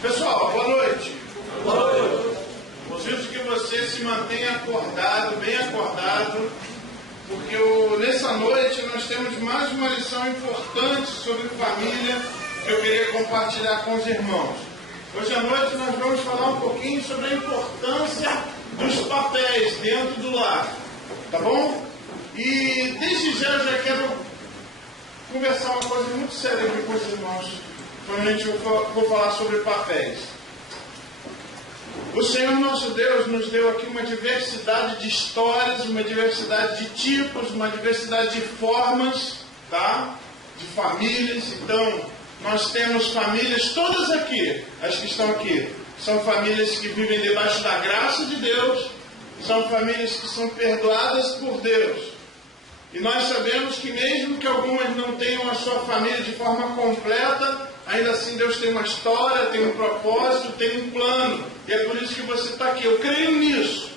Pessoal, boa noite. Boa noite. Preciso que você se mantenha acordado, bem acordado, porque nessa noite nós temos mais uma lição importante sobre família que eu queria compartilhar com os irmãos. Hoje à noite nós vamos falar um pouquinho sobre a importância dos papéis dentro do lar, tá bom? E desde já eu já quero conversar uma coisa muito séria aqui com os irmãos, quando a gente for falar sobre papéis. O Senhor nosso Deus nos deu aqui uma diversidade de histórias, uma diversidade de tipos, uma diversidade de formas, tá? De famílias. Então, nós temos famílias, todas aqui, as que estão aqui, são famílias que vivem debaixo da graça de Deus, são famílias que são perdoadas por Deus. E nós sabemos que mesmo que algumas não tenham a sua família de forma completa, ainda assim Deus tem uma história, tem um propósito, tem um plano. E é por isso que você está aqui. Eu creio nisso.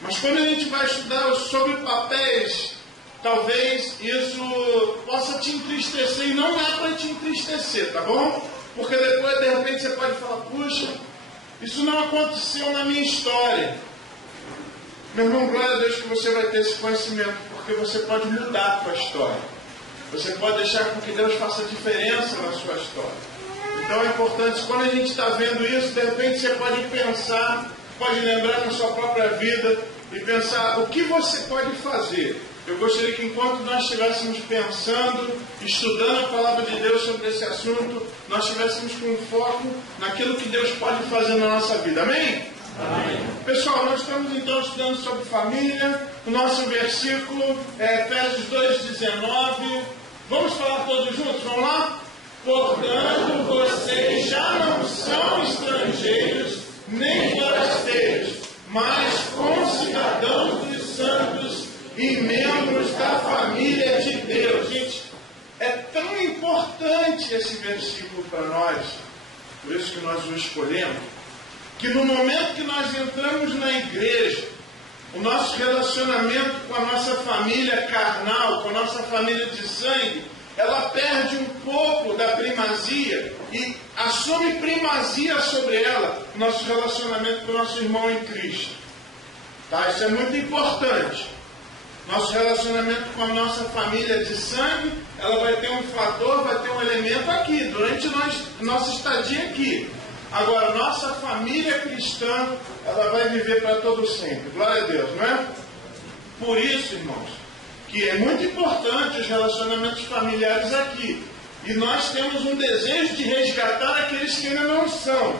Mas quando a gente vai estudar sobre papéis, talvez isso possa te entristecer. E não é para te entristecer, tá bom? Porque depois, de repente, você pode falar, puxa, isso não aconteceu na minha história. Meu irmão, glória a Deus que você vai ter esse conhecimento, porque você pode mudar a sua história. Você pode deixar com que Deus faça diferença na sua história. Então é importante, quando a gente está vendo isso, de repente você pode pensar, pode lembrar na sua própria vida e pensar o que você pode fazer. Eu gostaria que enquanto nós estivéssemos pensando, estudando a palavra de Deus sobre esse assunto, nós estivéssemos com foco naquilo que Deus pode fazer na nossa vida. Amém? Amém. Pessoal, nós estamos então estudando sobre família. O nosso versículo é Efésios 2,19. Vamos falar todos juntos? Vamos lá? Portanto, vocês já não são estrangeiros nem forasteiros, mas concidadãos dos santos e membros da família de Deus. Gente, é tão importante esse versículo para nós, por isso que nós o escolhemos, que no momento que nós entramos na igreja, o nosso relacionamento com a nossa família carnal, com a nossa família de sangue, ela perde um pouco da primazia e assume primazia sobre ela, o nosso relacionamento com o nosso irmão em Cristo. Tá? Isso é muito importante. Nosso relacionamento com a nossa família de sangue, ela vai ter um fator, vai ter um elemento aqui, durante nossa estadia aqui. Agora, nossa família cristã, ela vai viver para todo sempre. Glória a Deus, não é? Por isso, irmãos, que é muito importante os relacionamentos familiares aqui. E nós temos um desejo de resgatar aqueles que ainda não são.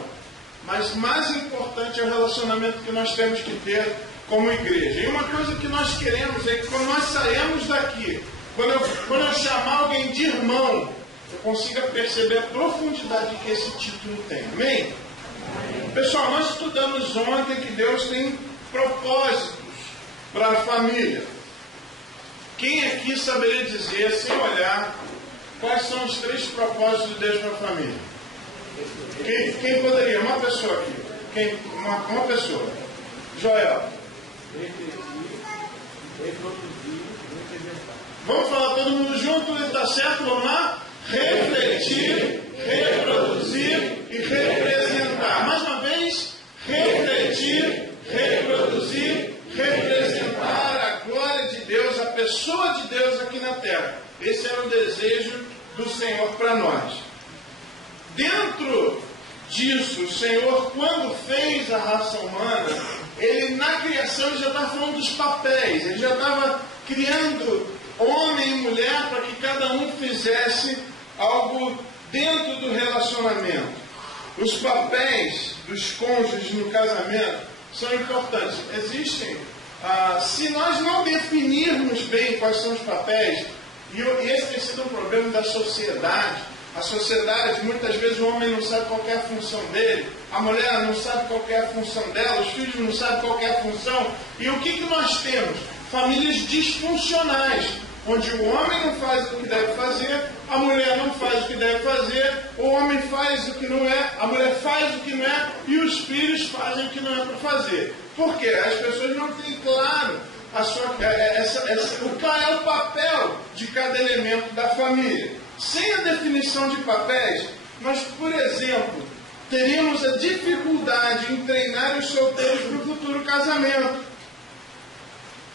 Mas mais importante é o relacionamento que nós temos que ter como igreja. E uma coisa que nós queremos é que quando nós saímos daqui, quando eu chamar alguém de irmão, eu consiga perceber a profundidade que esse título tem. Amém? Pessoal, nós estudamos ontem que Deus tem propósitos para a família. Quem aqui saberia dizer, sem olhar, quais são os 3 propósitos de Deus para a família? Quem poderia? Uma pessoa aqui. Uma pessoa. Joel. Reproduzir, representar. Vamos falar todo mundo junto? Está certo? Vamos lá? Refletir, reproduzir e representar. Mais uma vez, refletir, reproduzir, representar a glória de Deus, a pessoa de Deus aqui na terra. Esse era o desejo do Senhor para nós. Dentro disso, o Senhor, quando fez a raça humana, Ele na criação já estava falando dos papéis, Ele já estava criando homem e mulher para que cada um fizesse algo dentro do relacionamento. Os papéis dos cônjuges no casamento são importantes. Existem, se nós não definirmos bem quais são os papéis, e esse tem sido um problema da sociedade. A sociedade, muitas vezes o homem não sabe qual é a função dele, a mulher não sabe qual é a função dela, os filhos não sabem qual é a função. E o que nós temos? Famílias disfuncionais, onde o homem não faz o que deve fazer, a mulher não faz o que deve fazer, o homem faz o que não é, a mulher faz o que não é, e os filhos fazem o que não é para fazer. Por quê? As pessoas não têm claro qual é o papel de cada elemento da família. Sem a definição de papéis, nós, por exemplo, teríamos a dificuldade em treinar os solteiros para o futuro casamento.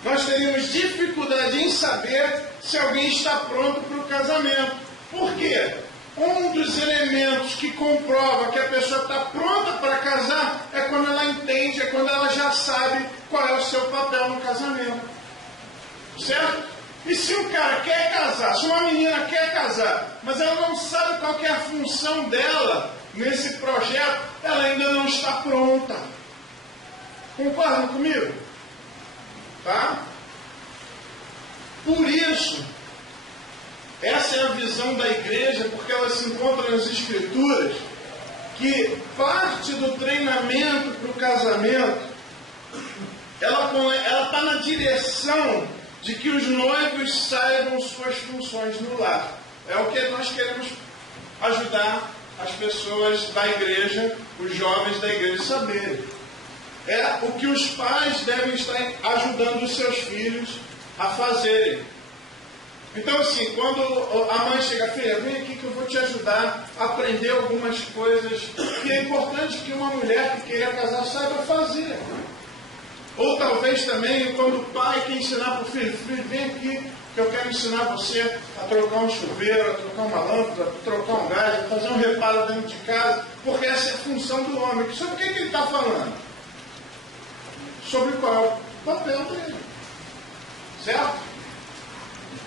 Nós teríamos dificuldade em saber se alguém está pronto para o casamento. Por quê? Um dos elementos que comprova que a pessoa está pronta para casar é quando ela entende, é quando ela já sabe qual é o seu papel no casamento. Certo? E se um cara quer casar, se uma menina quer casar, mas ela não sabe qual que é a função dela nesse projeto, ela ainda não está pronta. Concordam comigo? Tá? Por isso, essa é a visão da igreja, porque ela se encontra nas Escrituras, que parte do treinamento para o casamento, ela está na direção de que os noivos saibam suas funções no lar. É o que nós queremos ajudar as pessoas da igreja, os jovens da igreja a saberem. É o que os pais devem estar ajudando os seus filhos a fazerem. Então, assim, quando a mãe chega, filha, vem aqui que eu vou te ajudar a aprender algumas coisas que é importante que uma mulher que queira casar saiba fazer. Ou talvez também, quando o pai quer ensinar para o filho, filho, vem aqui que eu quero ensinar você a trocar um chuveiro, a trocar uma lâmpada, a trocar um gás, a fazer um reparo dentro de casa, porque essa é a função do homem. Sobre o que ele está falando? Sobre qual é o papel dele. Certo?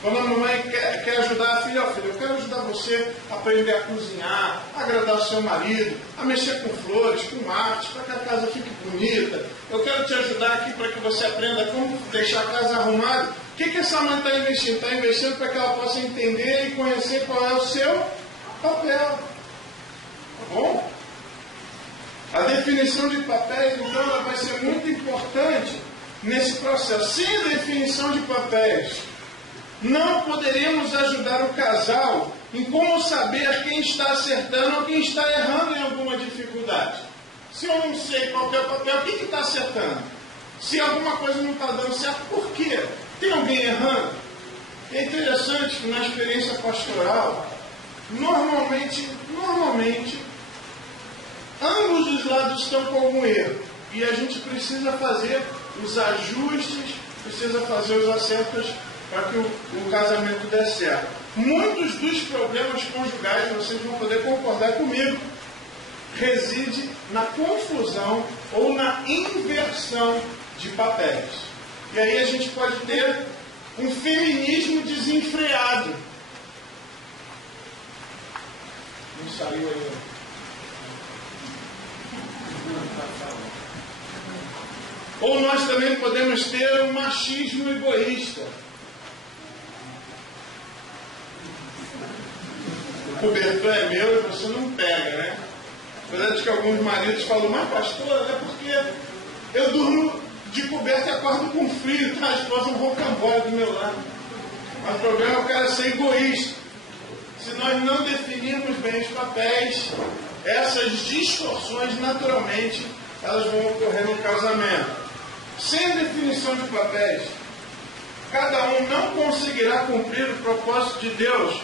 Quando a mamãe quer ajudar a filha, filho, eu quero ajudar você a aprender a cozinhar, a agradar o seu marido, a mexer com flores, com arte, para que a casa fique bonita. Eu quero te ajudar aqui para que você aprenda como deixar a casa arrumada. O que essa mãe está investindo? Está investindo para que ela possa entender e conhecer qual é o seu papel. Tá bom? A definição de papéis, então, ela vai ser muito importante nesse processo. Sem a definição de papéis, não poderemos ajudar o casal em como saber quem está acertando ou quem está errando em alguma dificuldade. Se eu não sei qual é o papel, quem está acertando? Se alguma coisa não está dando certo, por quê? Tem alguém errando? É interessante que na experiência pastoral, normalmente, ambos os lados estão com algum erro. E a gente precisa fazer os ajustes, precisa fazer os acertos para que o casamento dê certo. Muitos dos problemas conjugais, vocês vão poder concordar comigo, reside na confusão ou na inversão de papéis. E aí a gente pode ter um feminismo desenfreado. Não saiu ainda. Ou nós também podemos ter um machismo egoísta. O cobertor é meu e você não pega, né? Apesar de que alguns maridos falam, mas pastor, é porque eu durmo de coberta e acordo com frio, tá? A esposa não rocambole do meu lado. Mas o problema é o cara ser egoísta. Se nós não definirmos bem os papéis, essas distorções naturalmente elas vão ocorrer no casamento. Sem a definição de papéis, cada um não conseguirá cumprir o propósito de Deus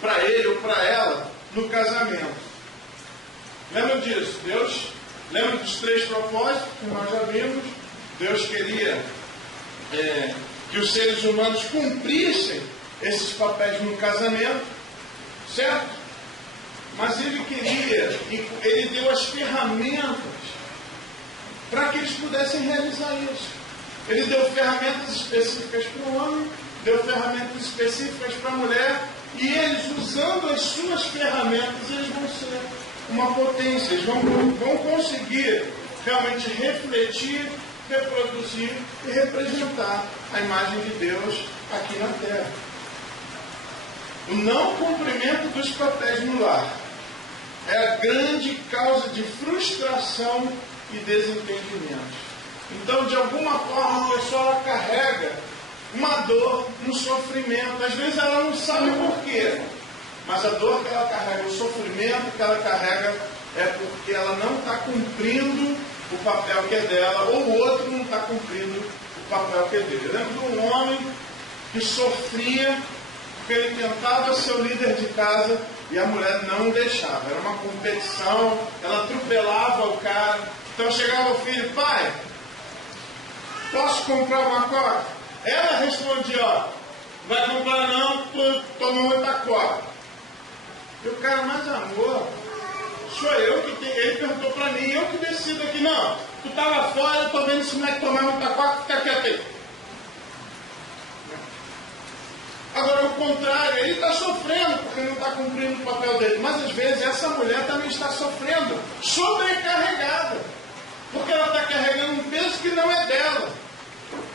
para ele ou para ela no casamento. Lembra disso? Lembra dos 3 propósitos que nós já vimos? Deus queria que os seres humanos cumprissem esses papéis no casamento, certo? Mas ele deu as ferramentas para que eles pudessem realizar isso. Ele deu ferramentas específicas para o homem, deu ferramentas específicas para a mulher, e eles, usando as suas ferramentas, eles vão ser uma potência, eles vão conseguir realmente refletir, reproduzir e representar a imagem de Deus aqui na Terra. O não cumprimento dos papéis no lar é a grande causa de frustração e desentendimento. Então, de alguma forma, a pessoa ela carrega uma dor, um sofrimento. Às vezes ela não sabe por quê, mas a dor que ela carrega, o sofrimento que ela carrega é porque ela não está cumprindo o papel que é dela, ou o outro não está cumprindo o papel que é dele. Eu lembro de um homem que sofria porque ele tentava ser o líder de casa e a mulher não deixava. Era uma competição, ela atropelava o cara. Então chegava o filho: pai, posso comprar uma coca? Ela respondia: ó, vai comprar não, tu toma muita coca. E o cara: mas amor, sou eu que tenho. Ele perguntou para mim, eu que decido aqui. Não, tu estava fora, eu estou vendo esse moleque tomar muita coca, fica quieto aí. Agora, o contrário, ele está sofrendo porque não está cumprindo o papel dele. Mas, às vezes, essa mulher também está sofrendo, sobrecarregada. Porque ela está carregando um peso que não é dela.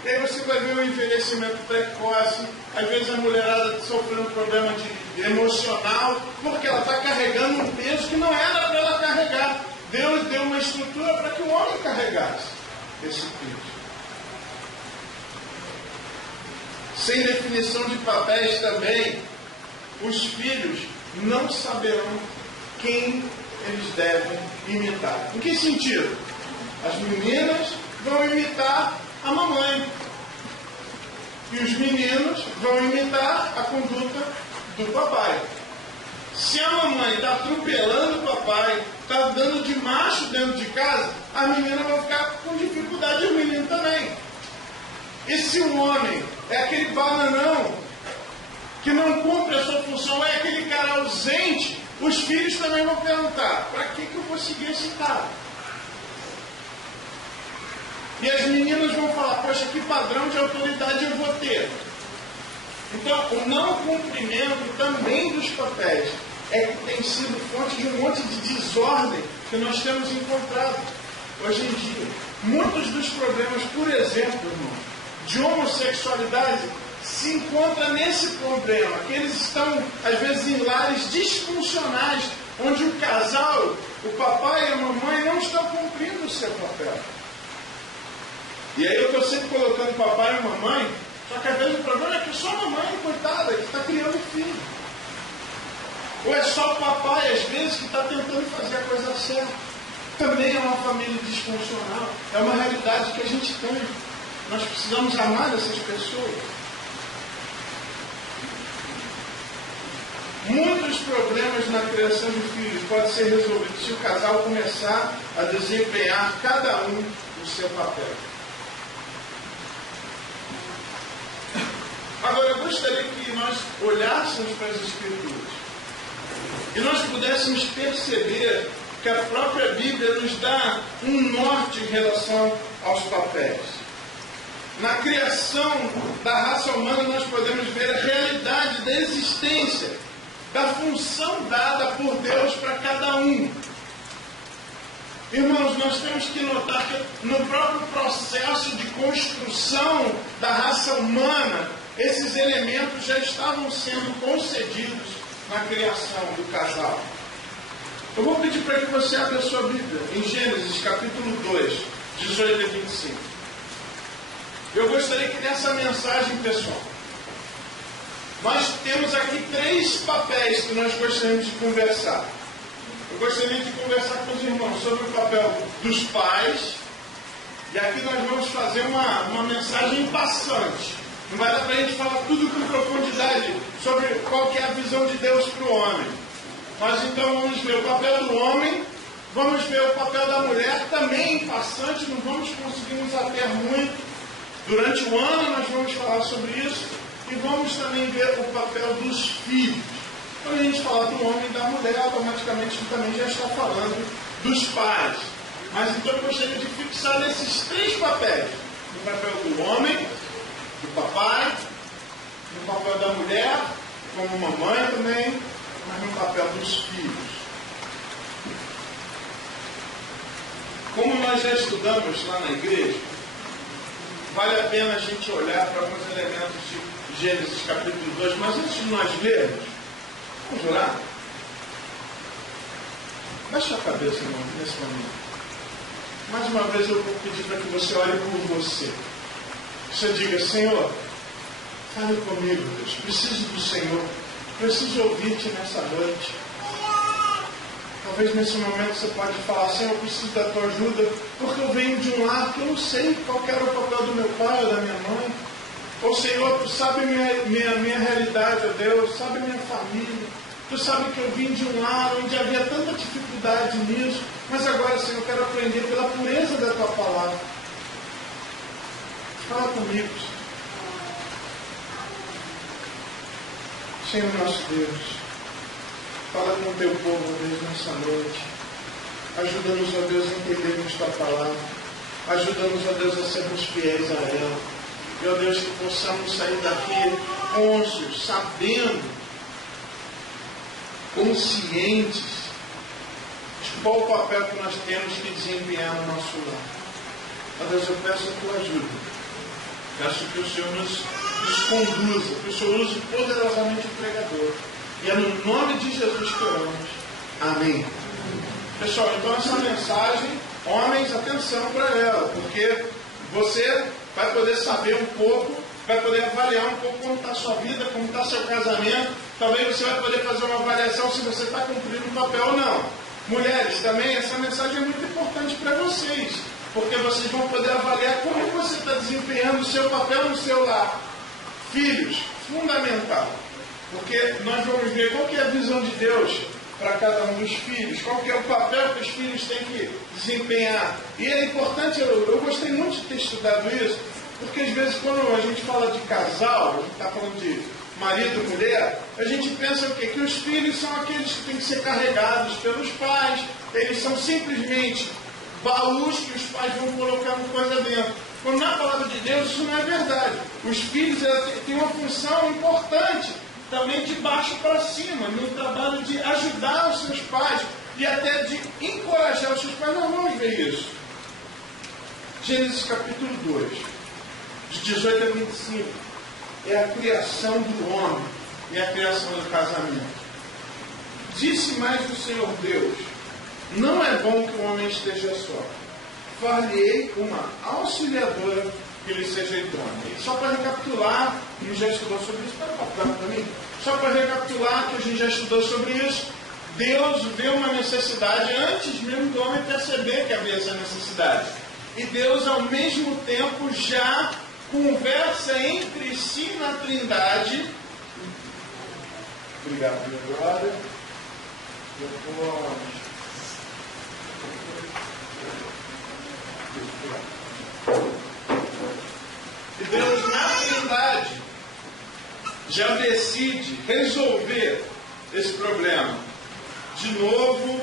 E aí você vai ver o envelhecimento precoce. Às vezes, a mulherada sofrendo um problema emocional, porque ela está carregando um peso que não era para ela carregar. Deus deu uma estrutura para que o homem carregasse esse peso. Sem definição de papéis também, os filhos não saberão quem eles devem imitar. Em que sentido? As meninas vão imitar a mamãe. E os meninos vão imitar a conduta do papai. Se a mamãe está atropelando o papai, está dando de macho dentro de casa, a menina vai ficar com dificuldade e o menino também. E se o homem é aquele bananão que não cumpre a sua função, é aquele cara ausente, os filhos também vão perguntar: para que eu vou seguir esse cara? E as meninas vão falar: poxa, que padrão de autoridade eu vou ter? Então, o não cumprimento também dos papéis é que tem sido fonte de um monte de desordem que nós temos encontrado hoje em dia. Muitos dos problemas, por exemplo, irmão, de homossexualidade se encontra nesse problema, que eles estão, às vezes, em lares disfuncionais, onde o casal, o papai e a mamãe, não estão cumprindo o seu papel. E aí eu estou sempre colocando papai e mamãe, só que às vezes o problema é que só a mamãe, coitada, que está criando filho. Ou é só o papai, às vezes, que está tentando fazer a coisa certa. Também é uma família disfuncional, é uma realidade que a gente tem. Nós precisamos amar essas pessoas. Muitos problemas na criação de filhos podem ser resolvidos se o casal começar a desempenhar cada um o seu papel. Agora, eu gostaria que nós olhássemos para as Escrituras e nós pudéssemos perceber que a própria Bíblia nos dá um norte em relação aos papéis. Na criação da raça humana, nós podemos ver a realidade da existência, da função dada por Deus para cada um. Irmãos, nós temos que notar que no próprio processo de construção da raça humana, esses elementos já estavam sendo concedidos na criação do casal. Eu vou pedir para que você abra a sua Bíblia em Gênesis capítulo 2, 18 a 25. Eu gostaria que nessa mensagem, pessoal, nós temos aqui 3 papéis que nós gostaríamos de conversar. Eu gostaria de conversar com os irmãos sobre o papel dos pais, e aqui nós vamos fazer uma mensagem passante. Não vai dar para a gente falar tudo com profundidade sobre qual que é a visão de Deus para o homem. Mas então vamos ver o papel do homem, vamos ver o papel da mulher, também passante, não vamos conseguir nos ater muito. Durante o ano nós vamos falar sobre isso e vamos também ver o papel dos filhos. Quando a gente fala do homem e da mulher, automaticamente também já está falando dos pais. Mas então eu gostaria de fixar nesses 3 papéis. No papel do homem, do papai, no papel da mulher, como mamãe também, mas no papel dos filhos. Como nós já estudamos lá na igreja, vale a pena a gente olhar para alguns elementos de Gênesis capítulo 2, mas antes de nós lermos, vamos orar? Baixe a cabeça, irmão, nesse momento. Mais uma vez eu vou pedir para que você ore por você. Você diga: Senhor, fale comigo, Deus. Preciso do Senhor. Preciso ouvir-te nessa noite. Talvez nesse momento você pode falar: Senhor, eu preciso da tua ajuda, porque eu venho de um lar que eu não sei qual era o papel do meu pai ou da minha mãe. Ô Senhor, Tu sabe minha realidade, ó Deus, sabe minha família. Tu sabe que eu vim de um lar onde havia tanta dificuldade nisso, mas agora, Senhor, eu quero aprender pela pureza da Tua palavra. Fala comigo, Senhor nosso Deus. Fala com o Teu povo, ó Deus, nessa noite. Ajuda-nos, ó Deus, a entendermos Tua palavra. Ajuda-nos, ó Deus, a sermos fiéis a ela. E, ó Deus, que possamos sair daqui cônscios, sabendo, conscientes de qual o papel que nós temos que desempenhar no nosso lar. Ó Deus, eu peço a Tua ajuda. Peço que o Senhor nos conduza, que o Senhor use poderosamente o pregador. E é no nome de Jesus que oramos. Amém. Pessoal, então essa mensagem, homens, atenção para ela, porque você vai poder saber um pouco, vai poder avaliar um pouco como está a sua vida, como está seu casamento. Talvez você vai poder fazer uma avaliação se você está cumprindo o papel ou não. Mulheres, também essa mensagem é muito importante para vocês, porque vocês vão poder avaliar como você está desempenhando o seu papel no seu lar. Filhos, fundamental, porque nós vamos ver qual que é a visão de Deus para cada um dos filhos, qual que é o papel que os filhos têm que desempenhar. E é importante, eu gostei muito de ter estudado isso, porque às vezes quando a gente fala de casal, a gente está falando de marido e mulher, a gente pensa o quê? Que os filhos são aqueles que têm que ser carregados pelos pais, eles são simplesmente baús que os pais vão colocando coisa dentro. Quando na palavra de Deus isso não é verdade. Os filhos têm uma função importante, também de baixo para cima, no trabalho de ajudar os seus pais e até de encorajar os seus pais. Nós vamos ver isso. Gênesis capítulo 2, de 18 a 25, é a criação do homem e a criação do casamento. Disse mais o Senhor Deus: não é bom que o homem esteja só. Far-lhe-ei uma auxiliadora que lhe seja idônea. Só para recapitular, a gente já estudou sobre isso, para mim. Só para recapitular que a gente já estudou sobre isso, Deus viu uma necessidade antes mesmo do homem perceber que havia essa necessidade. E Deus, ao mesmo tempo, já conversa entre si na Trindade. Obrigado, meu brother. E Deus, na Trindade, já decide resolver esse problema. De novo,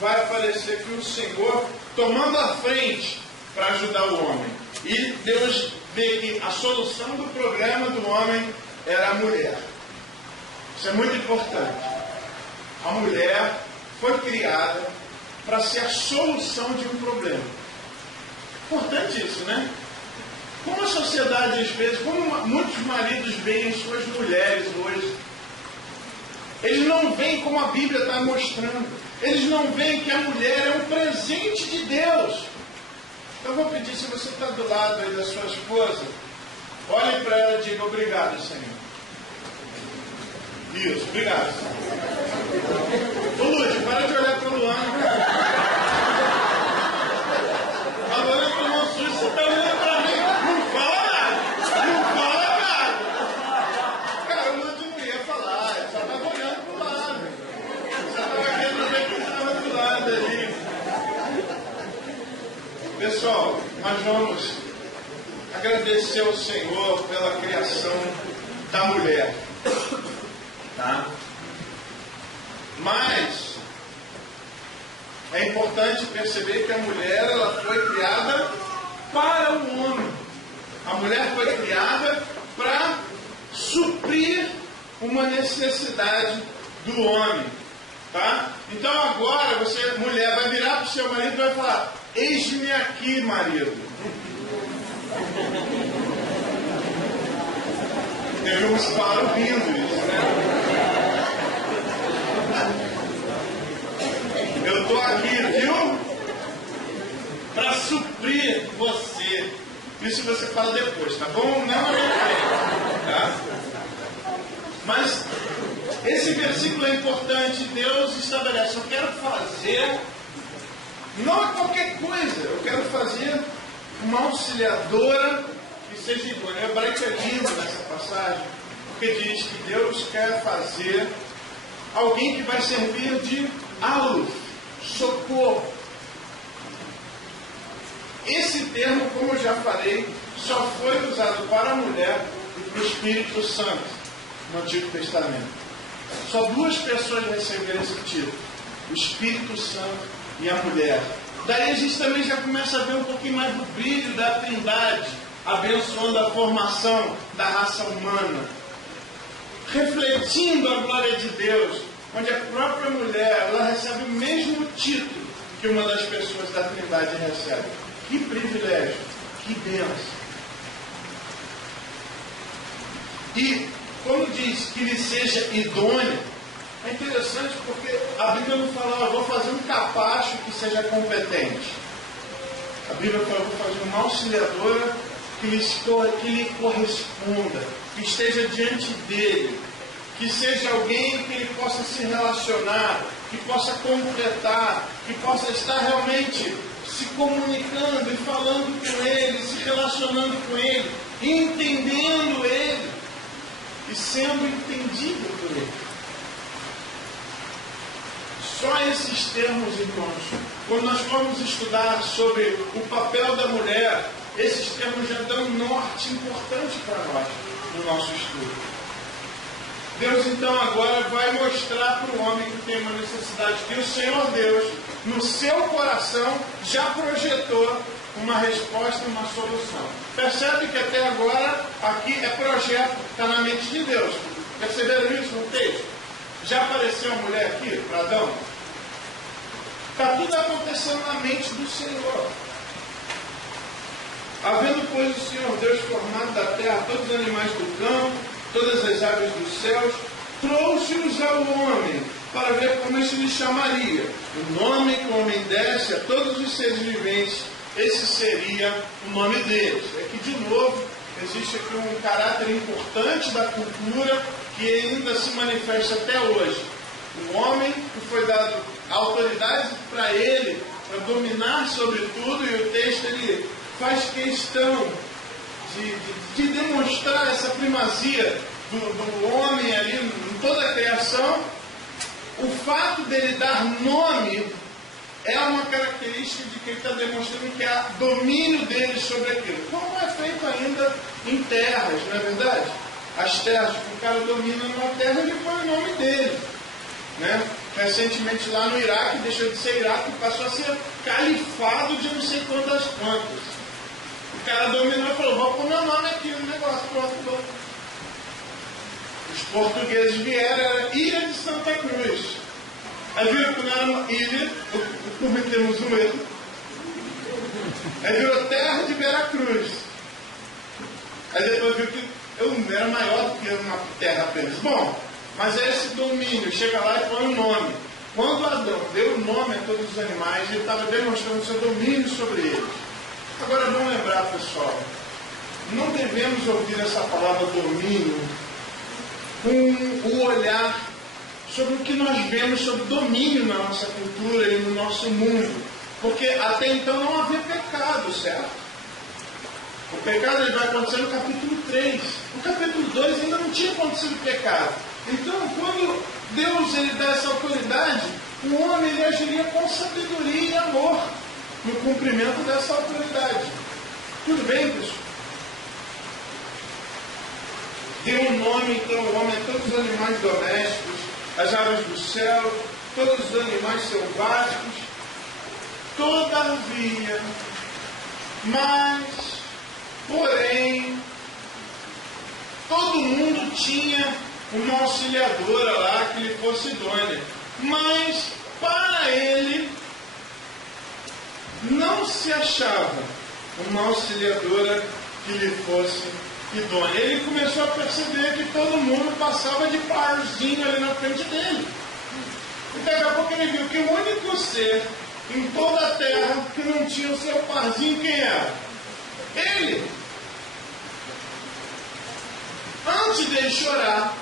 vai aparecer que o Senhor tomando a frente para ajudar o homem. E Deus vê que a solução do problema do homem era a mulher. Isso é muito importante. A mulher foi criada para ser a solução de um problema. Importante isso, né? Como a sociedade, às vezes, como muitos maridos veem suas mulheres hoje, eles não veem como a Bíblia está mostrando. Eles não veem que a mulher é um presente de Deus. Então eu vou pedir, se você está do lado aí da sua esposa, olhe para ela e diga: obrigado, Senhor. Isso, obrigado. Ô Lúcio, para de olhar para o Luana, cara. A Luana tomou susto, você está olhando para mim. Não fala nada. Não fala nada. Cara, o Lúcio não ia falar, ele só estava olhando para o lado. Só estava querendo ver quem estava do lado ali. Pessoal, nós vamos agradecer ao Senhor pela criação da mulher. Tá? Mas é importante perceber que a mulher, ela foi criada para o homem. A mulher foi criada para suprir uma necessidade do homem. Tá? Então agora você, mulher, vai virar para o seu marido e vai falar: eis-me aqui, marido. Teve um disparo vindo isso, né? Eu estou aqui, viu? Para suprir você. Isso você fala depois, tá bom? Não é minha frente, tá? Mas esse versículo é importante. Deus estabelece: eu quero fazer, não é qualquer coisa, eu quero fazer uma auxiliadora que seja idôneo. O hebraico é lindo nessa passagem, porque diz que Deus quer fazer alguém que vai servir de aluf, socorro. Esse termo, como eu já falei, só foi usado para a mulher e para o Espírito Santo no Antigo Testamento. Só duas pessoas receberam esse título: o Espírito Santo e a mulher. Daí a gente também já começa a ver um pouquinho mais do brilho da Trindade, abençoando a formação da raça humana, refletindo a glória de Deus, onde a própria mulher ela recebe o mesmo título que uma das pessoas da Trindade recebe. Que privilégio, que bênção. E quando diz que lhe seja idôneo, é interessante porque a Bíblia não fala, eu vou fazer um capacho que seja competente. A Bíblia fala, eu vou fazer uma auxiliadora que lhe corresponda, que esteja diante dele, que seja alguém que ele possa se relacionar, que possa completar, que possa estar realmente se comunicando e falando com ele, se relacionando com ele, entendendo ele e sendo entendido por ele. Só esses termos, irmãos, quando nós formos estudar sobre o papel da mulher, esses termos já dão um norte importante para nós no nosso estudo. Deus então agora vai mostrar para o homem que tem uma necessidade, que o Senhor Deus, no seu coração, já projetou uma resposta, uma solução. Percebe que até agora aqui é projeto, está na mente de Deus. Perceberam isso no texto? Já apareceu a mulher aqui para Adão? Está tudo acontecendo na mente do Senhor. Havendo, pois, o Senhor Deus formado da terra todos os animais do campo, todas as aves dos céus, trouxe-os ao homem, para ver como isso lhe chamaria. O nome que o homem desse a todos os seres viventes, esse seria o nome deles. Aqui, de novo, existe aqui um caráter importante da cultura que ainda se manifesta até hoje. O homem que foi dado autoridade para ele, para dominar sobre tudo, e o texto ele faz questão de demonstrar essa primazia do homem ali em toda a criação. O fato dele dar nome é uma característica de que ele está demonstrando que há domínio dele sobre aquilo. Como é feito ainda em terras, não é verdade? As terras que o cara domina numa terra, ele põe o nome dele. Né? Recentemente lá no Iraque, deixou de ser Iraque, passou a ser califado de não sei quantas. O cara dominou e falou, vou pôr meu nome aqui no negócio, pronto. Os portugueses vieram, era Ilha de Santa Cruz. Aí viram que não era uma ilha, cometemos um erro. Aí virou terra de Veracruz. Aí depois viu que eu era maior do que uma terra apenas. Bom, mas é esse domínio, chega lá e põe o nome. Quando Adão deu o nome a todos os animais, ele estava demonstrando seu domínio sobre eles. Agora, vamos lembrar, pessoal, não devemos ouvir essa palavra domínio com o olhar sobre o que nós vemos sobre domínio na nossa cultura e no nosso mundo. Porque até então não havia pecado, certo? O pecado ele vai acontecer no capítulo 3. No capítulo 2 ainda não tinha acontecido pecado. Então, quando Deus ele dá essa autoridade, o homem ele agiria com sabedoria e amor no cumprimento dessa autoridade. Tudo bem, pessoal? Deu um nome, então, o homem a todos os animais domésticos, as aves do céu, todos os animais selváticos. Todavia, porém, todo mundo tinha uma auxiliadora lá que lhe fosse idônea. Mas, para ele, não se achava uma auxiliadora que lhe fosse idônea. Ele começou a perceber que todo mundo passava de parzinho ali na frente dele. E daqui a pouco ele viu que o único ser em toda a terra que não tinha o seu parzinho, quem era? Ele. Antes dele chorar,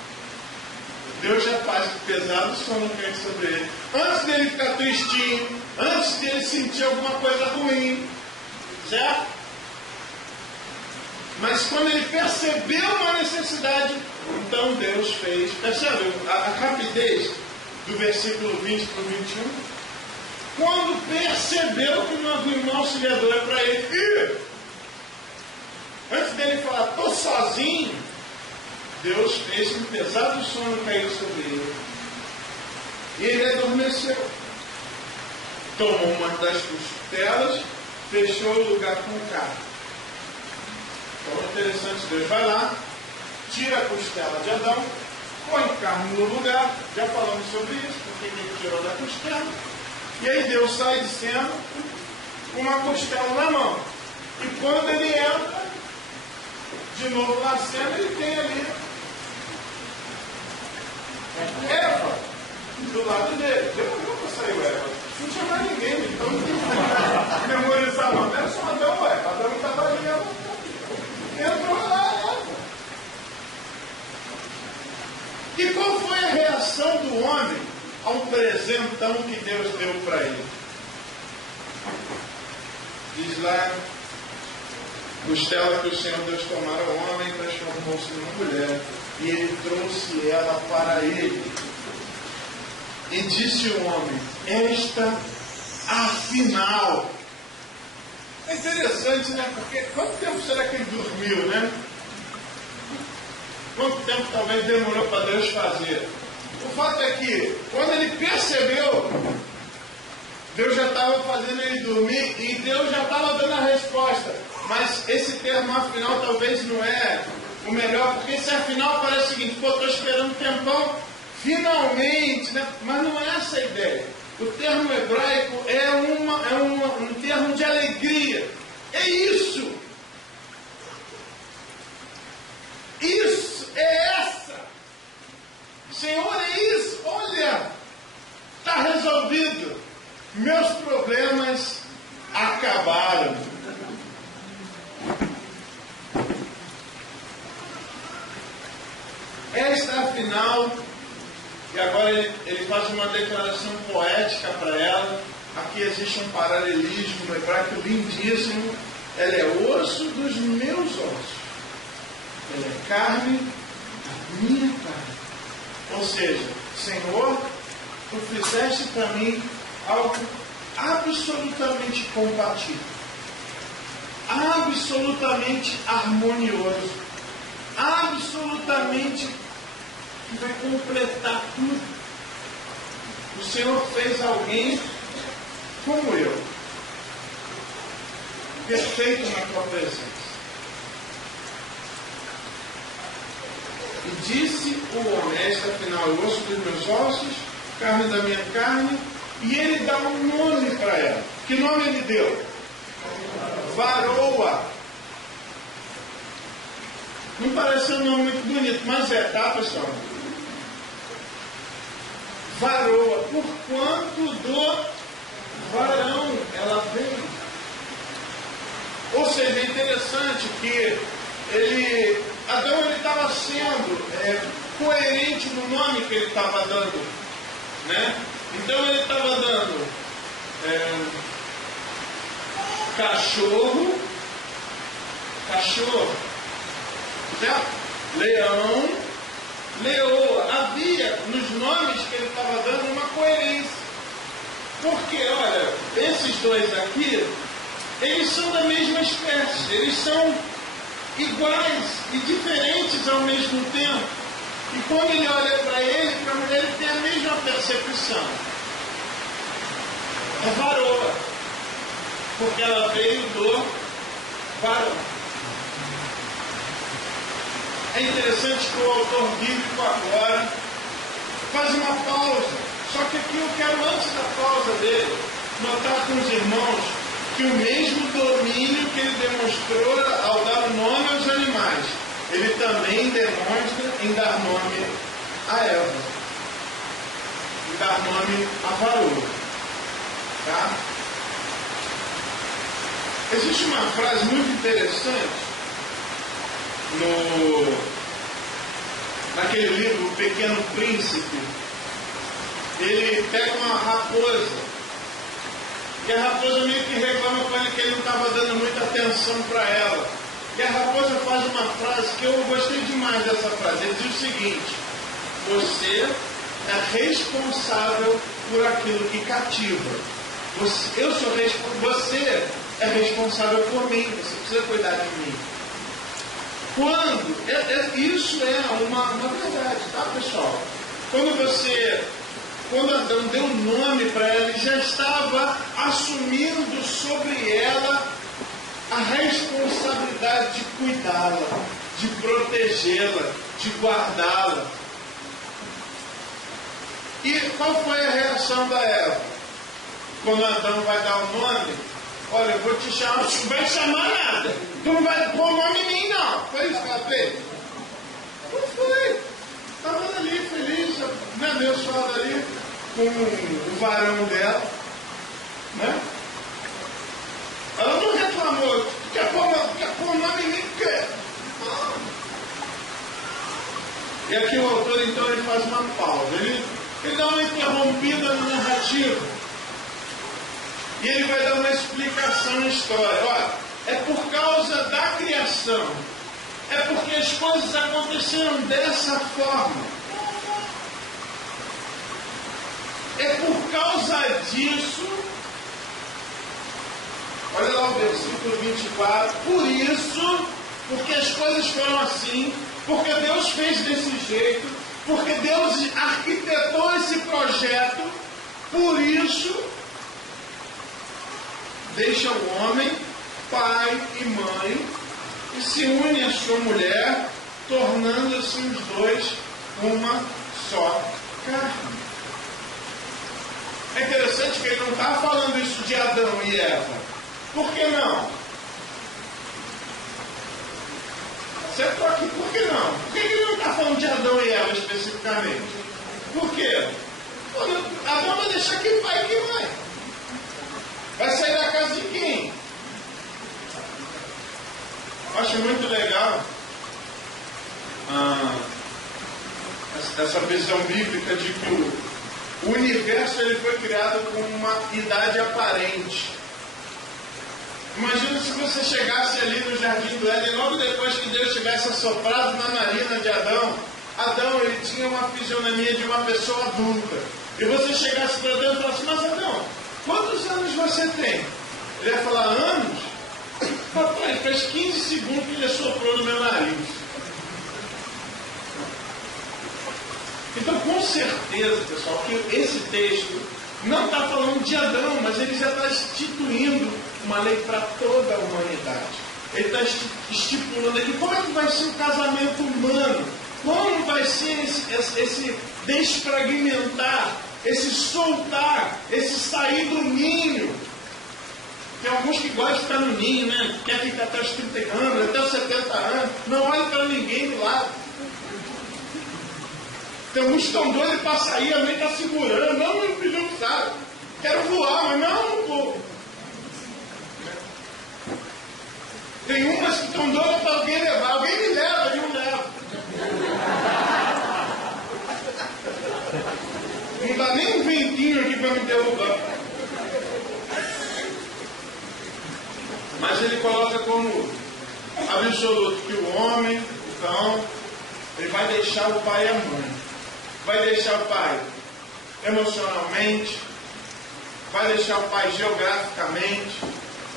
Deus já faz pesado sono cair sobre ele. Antes dele ficar tristinho, antes dele sentir alguma coisa ruim, certo? Mas quando ele percebeu uma necessidade, então Deus fez. Percebe a rapidez do versículo 20 para o 21? Quando percebeu que não havia um auxiliador para ele, antes dele falar, estou sozinho, Deus fez um pesado sono cair sobre ele. E ele adormeceu. Tomou uma das costelas, fechou o lugar com carne. Então é interessante, Deus vai lá, tira a costela de Adão, põe carne no lugar, já falamos sobre isso, porque ele tirou da costela. E aí Deus sai de cena com uma costela na mão. E quando ele entra, de novo na cena, ele tem ali Eva do lado dele. Demorou para sair o Eva. Não tinha mais ninguém, então não tinha memorizar uma vez, só Adão o Eva. Adão estava ali, Eva. Entrou lá, Eva. E qual foi a reação do homem ao presentão que Deus deu para ele? Diz lá, costela que o Senhor Deus tomara ao homem, transformou-se numa mulher, e ele trouxe ela para ele. E disse o homem, esta afinal. É interessante, né? Porque quanto tempo será que ele dormiu, né? Quanto tempo talvez demorou para Deus fazer? O fato é que, quando ele percebeu, Deus já estava fazendo ele dormir e Deus já estava dando a resposta. Mas esse termo afinal talvez não é o melhor, porque se afinal parece o seguinte, pô, estou esperando um tempão, finalmente, né? Mas não é essa a ideia. O termo hebraico é um termo de alegria. É isso. Isso, é essa. Senhor, é isso. Olha, está resolvido. Meus problemas acabaram. Esta, afinal, e agora ele faz uma declaração poética para ela. Aqui existe um paralelismo no hebraico lindíssimo. Ela é osso dos meus ossos. Ela é carne da minha carne. Ou seja, Senhor, tu fizeste para mim algo absolutamente compatível, absolutamente harmonioso, absolutamente que vai completar tudo. O Senhor fez alguém como eu, perfeito na tua presença. E disse o homem, esta afinal é o osso dos meus ossos, carne da minha carne, e ele dá um nome para ela. Que nome ele deu? Varoa. Não parece um nome muito bonito, mas é, tá, pessoal? Varoa, por quanto do varão ela veio. Ou seja, é interessante que Adão estava sendo coerente no nome que ele estava dando, né? Então ele estava dando cachorro, certo? Leão, leoa. Havia nos nomes que ele estava dando uma coerência. Porque, olha, esses dois aqui, eles são da mesma espécie, eles são iguais e diferentes ao mesmo tempo. E quando ele olha para ele, ele tem a mesma percepção. É varoa, porque ela veio do varão. É interessante que o autor bíblico agora faz uma pausa. Só que aqui eu quero, antes da pausa dele, notar com os irmãos que o mesmo domínio que ele demonstrou ao dar nome aos animais, ele também demonstra em dar nome a Eva, em dar nome a varoa. Tá? Existe uma frase muito interessante naquele livro O Pequeno Príncipe. Ele pega uma raposa, e a raposa meio que reclama com ele que ele não estava dando muita atenção para ela. E a raposa faz uma frase que eu gostei demais dessa frase. Ele diz o seguinte: você é responsável por aquilo que cativa. Você é responsável por mim. Você precisa cuidar de mim. Isso é uma verdade, tá, pessoal? Quando Adão deu nome para ela, ele já estava assumindo sobre ela a responsabilidade de cuidá-la, de protegê-la, de guardá-la. E qual foi a reação da Eva? Quando Adão vai dar o nome, olha, eu vou te chamar, não vai chamar nada, tu não vai pôr nome em mim não. Foi isso que ela fez? Não foi. Estava ali feliz, né, abençoada ali, com o varão dela, né? Ela não reclamou, quer pôr nome em mim, quer? E aqui o autor, então, ele faz uma pausa, ele dá uma interrompida na narrativa, e ele vai dar uma explicação na história. Olha, é por causa da criação, é porque as coisas aconteceram dessa forma, é por causa disso. Olha lá o versículo 24. Por isso, porque as coisas foram assim, porque Deus fez desse jeito, porque Deus arquitetou esse projeto, por isso, deixa o homem, pai e mãe, e se une à sua mulher, tornando-se os dois uma só carne. É interessante que ele não está falando isso de Adão e Eva. Por que não? Você está aqui, por que não? Por que ele não está falando de Adão e Eva especificamente? Por quê? Adão vai deixar que pai e que mãe. Vai sair da casa de quem? Eu acho muito legal essa visão bíblica de que o universo ele foi criado com uma idade aparente. Imagina se você chegasse ali no jardim do Éden, logo depois que Deus tivesse assoprado na narina de Adão. Adão, ele tinha uma fisionomia de uma pessoa adulta. E você chegasse para Deus e falasse: mas Adão, quantos anos você tem? Ele ia falar: anos? Rapaz, faz 15 segundos que ele assoprou no meu nariz. Então, com certeza, pessoal, que esse texto não está falando de Adão, mas ele já está instituindo uma lei para toda a humanidade. Ele está estipulando aqui como é que vai ser o casamento humano, como vai ser esse desfragmentar, esse soltar, esse sair do ninho. Tem alguns que gostam de ficar no ninho, né? Quer ficar até os 30 anos, até os 70 anos, não olha para ninguém do lado. Tem alguns que estão doidos para sair, a mãe está segurando. Não, meu filho não sabe. Quero voar, mas não vou. Tem umas que estão doidas para alguém levar. Alguém me leva, eu não levo. Não dá nem um ventinho aqui para me derrubar. Mas ele coloca como absoluto que o homem, então, ele vai deixar o pai e a mãe. Vai deixar o pai emocionalmente, vai deixar o pai geograficamente,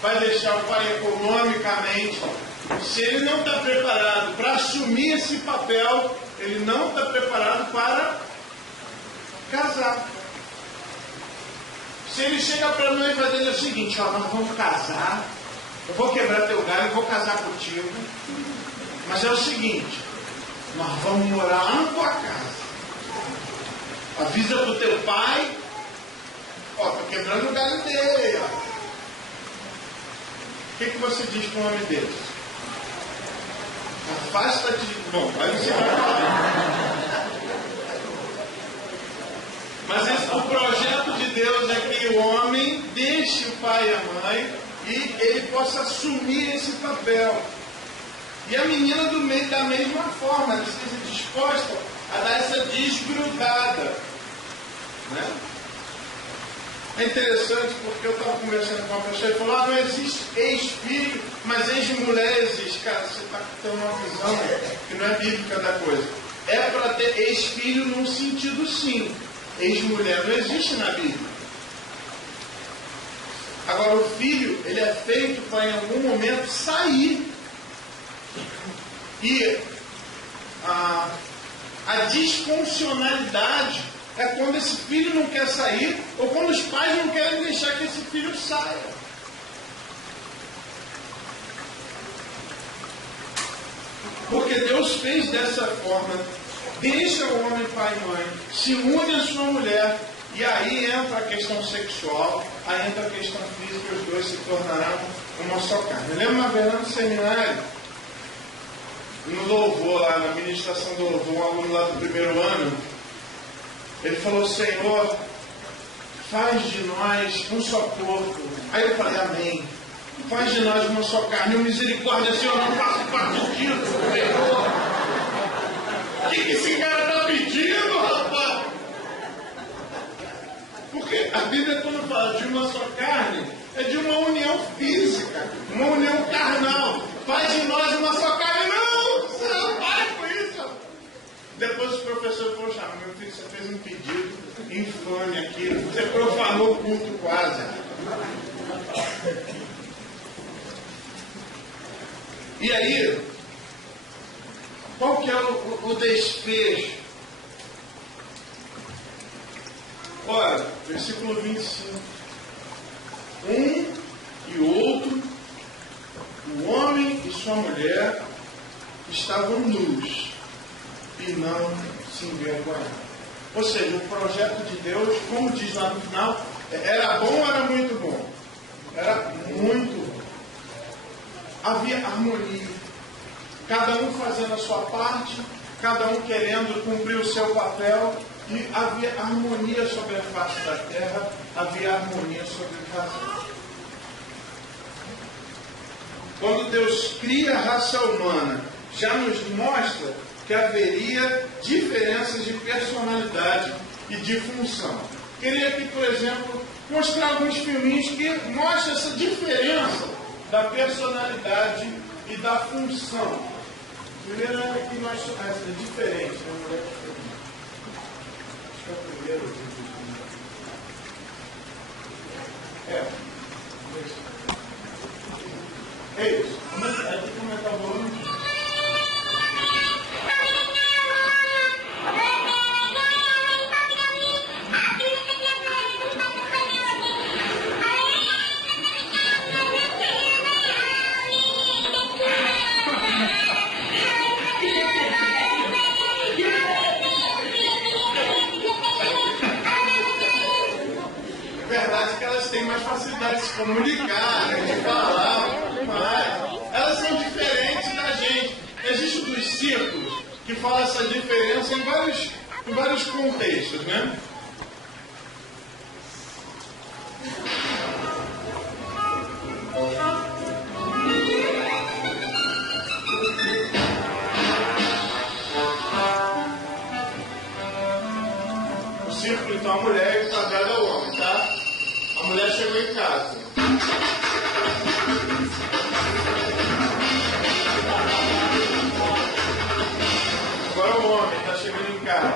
vai deixar o pai economicamente. Se ele não está preparado para assumir esse papel, ele não está preparado para casar. Se ele chega para nós e vai dizer o seguinte: ó, nós vamos casar, eu vou quebrar teu galho, eu vou casar contigo, mas é o seguinte, nós vamos morar lá na tua casa. Avisa para o teu pai, ó, estou quebrando o galho dele, ó. O que você diz para um homem desse? Afasta-te. Bom, aí você vai falar. Mas o projeto de Deus é que o homem deixe o pai e a mãe e ele possa assumir esse papel. E a menina do meio da mesma forma, ela esteja disposta a dar essa desgrudada, né? É interessante porque eu estava conversando com uma pessoa e falou, não existe ex-filho, mas ex-mulher existe. Cara, você está tendo uma visão que não é bíblica da coisa. É para ter ex-filho num sentido sim. Ex-mulher não existe na Bíblia. Agora o filho, ele é feito para em algum momento sair. E a disfuncionalidade é quando esse filho não quer sair ou quando os pais não querem deixar que esse filho saia. Porque Deus fez dessa forma, deixa o homem pai e mãe, se une a sua mulher, e aí entra a questão sexual, aí entra a questão física, e os dois se tornarão uma só carne. Eu lembro uma vez lá no seminário, no louvor, lá na ministração do louvor, um aluno lá do primeiro ano, ele falou, Senhor, faz de nós um só corpo. Aí eu falei, amém. Faz de nós uma só carne, e misericórdia, Senhor, não faço parte disso, Senhor. O que esse cara está pedindo, rapaz? Porque a Bíblia, quando fala de uma só carne, é de uma união física, uma união carnal. Faz de nós uma só carne. Não, você não faz com isso. Depois o professor falou, meu filho, você fez um pedido infame aqui, você profanou o culto quase. E aí, qual que é o desfecho? Olha, versículo 25. Um e outro, o homem e sua mulher, estavam nus e não se envergonharam. Ou seja, o projeto de Deus, como diz lá no final, era bom ou era muito bom? Era muito bom. Havia harmonia, cada um fazendo a sua parte, cada um querendo cumprir o seu papel, e havia harmonia sobre a face da terra, havia harmonia sobre o casal. Quando Deus cria a raça humana, já nos mostra que haveria diferenças de personalidade e de função. Queria aqui, por exemplo, mostrar alguns filminhos que mostram essa diferença da personalidade e da função. Primeiro é que nós somos diferente, né? Mulher diferente. Acho que é o primeiro. É isso. Aqui como é que tá o volume? Têm mais facilidade de se comunicar, de falar, mas elas são diferentes da gente. Existe dos círculos que fala essa diferença em vários contextos, né? O círculo, então, a mulher e o quadrado é o homem, tá? A mulher chegou em casa. Agora o homem está chegando em casa.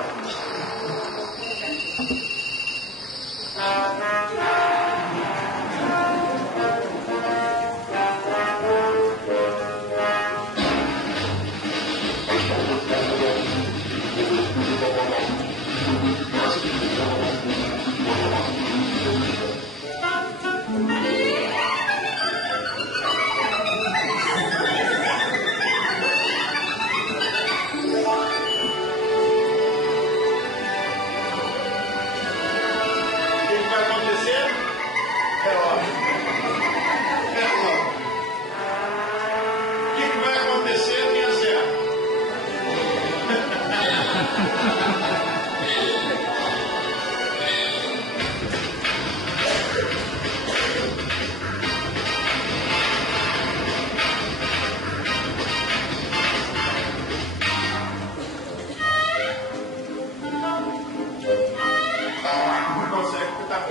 O que vai acontecer?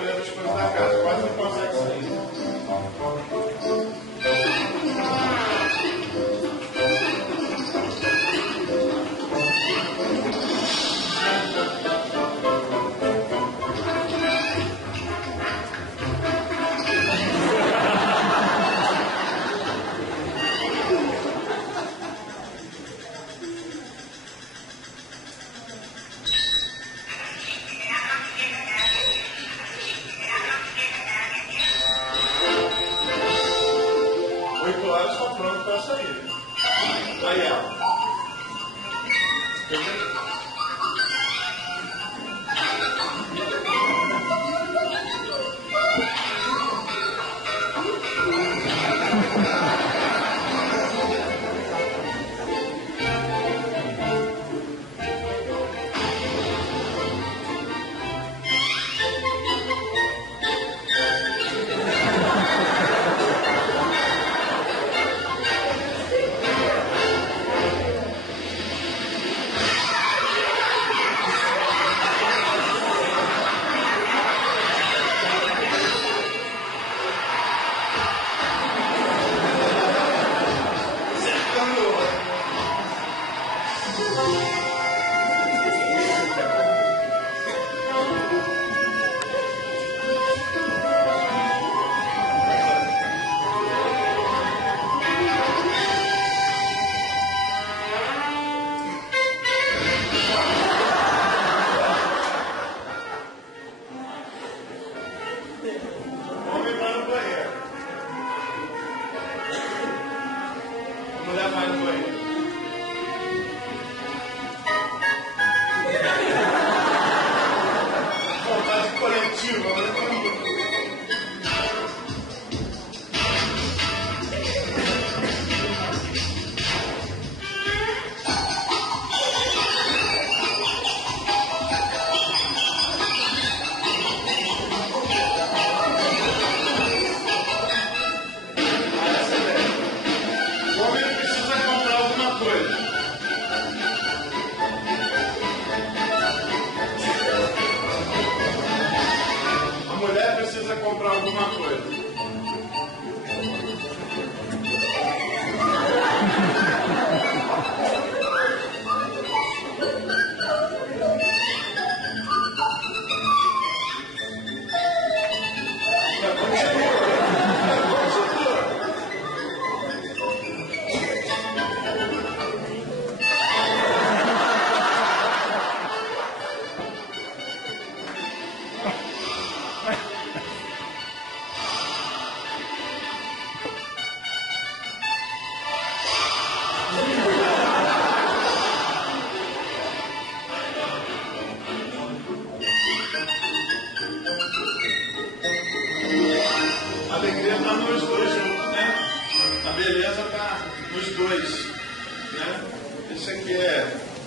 recolhendo as coisas da casa, quase não consegue sair.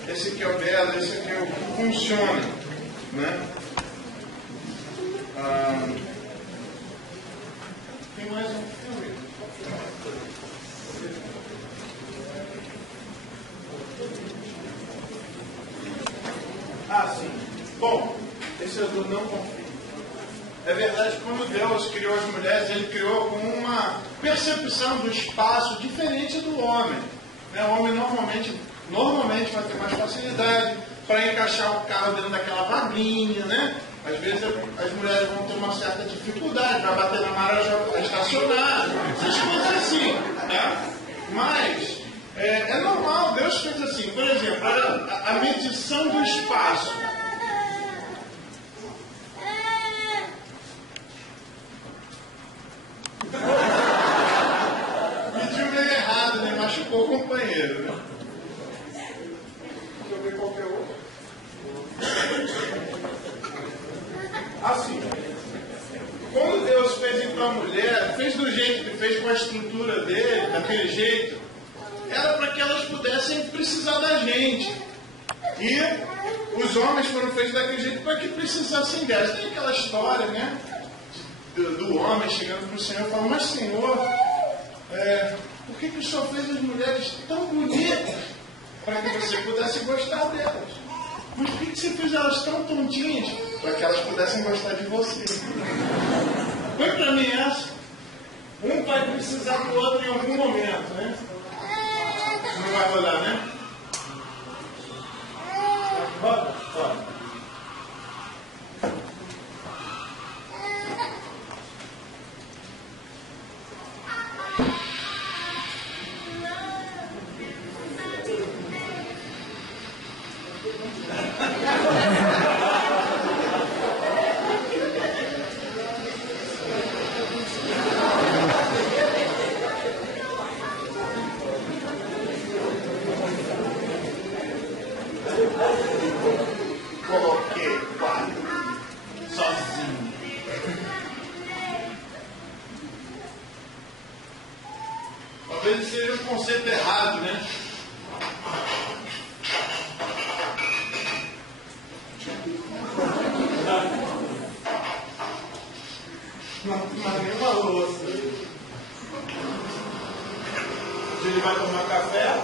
Esse aqui é o belo, esse aqui é o que funciona, né? Tem mais um filme. Sim. Bom, esse é do não confio. É verdade que quando Deus criou as mulheres, Ele criou com uma percepção do espaço diferente do homem. O homem normalmente vai ter mais facilidade para encaixar o carro dentro daquela vaguinha, né? Às vezes as mulheres vão ter uma certa dificuldade para bater na marajá para estacionar, essas coisas assim, tá? Mas é normal, Deus fez assim. Por exemplo, a medição do espaço. Mediu meio errado, né? Machucou o companheiro, né? Deixa eu ver qualquer outro. Assim, quando Deus fez então a mulher, fez do jeito que fez, com a estrutura dele, daquele jeito, era para que elas pudessem precisar da gente. E os homens foram feitos daquele jeito para que precisassem delas. Tem aquela história, né? Do homem chegando para o Senhor e falando: mas Senhor, por que o Senhor fez as mulheres tão bonitas para que você pudesse gostar delas? Mas por que você fez elas tão tontinhas para que elas pudessem gostar de você. Põe para mim essa. Um vai precisar do outro em algum momento, né? Não vai rolar, né? Roda? Roda. Coloquei quatro sozinho. Talvez seja um conceito errado, né? Não, nenhuma louça. Ele vai tomar café.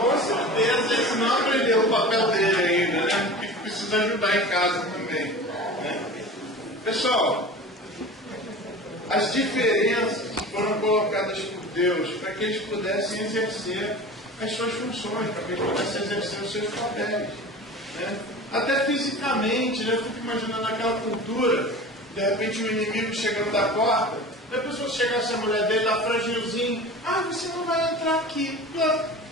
Com certeza ele não aprendeu o papel dele ainda, né? Porque precisa ajudar em casa também, né? Pessoal, as diferenças foram colocadas por Deus para que eles pudessem exercer as suas funções, para que eles pudessem exercer os seus papéis, né? Até fisicamente, né? Eu fico imaginando aquela cultura, de repente o inimigo chegando da porta, a pessoa chegasse a mulher dele lá fragilzinho, você não vai entrar aqui. Não.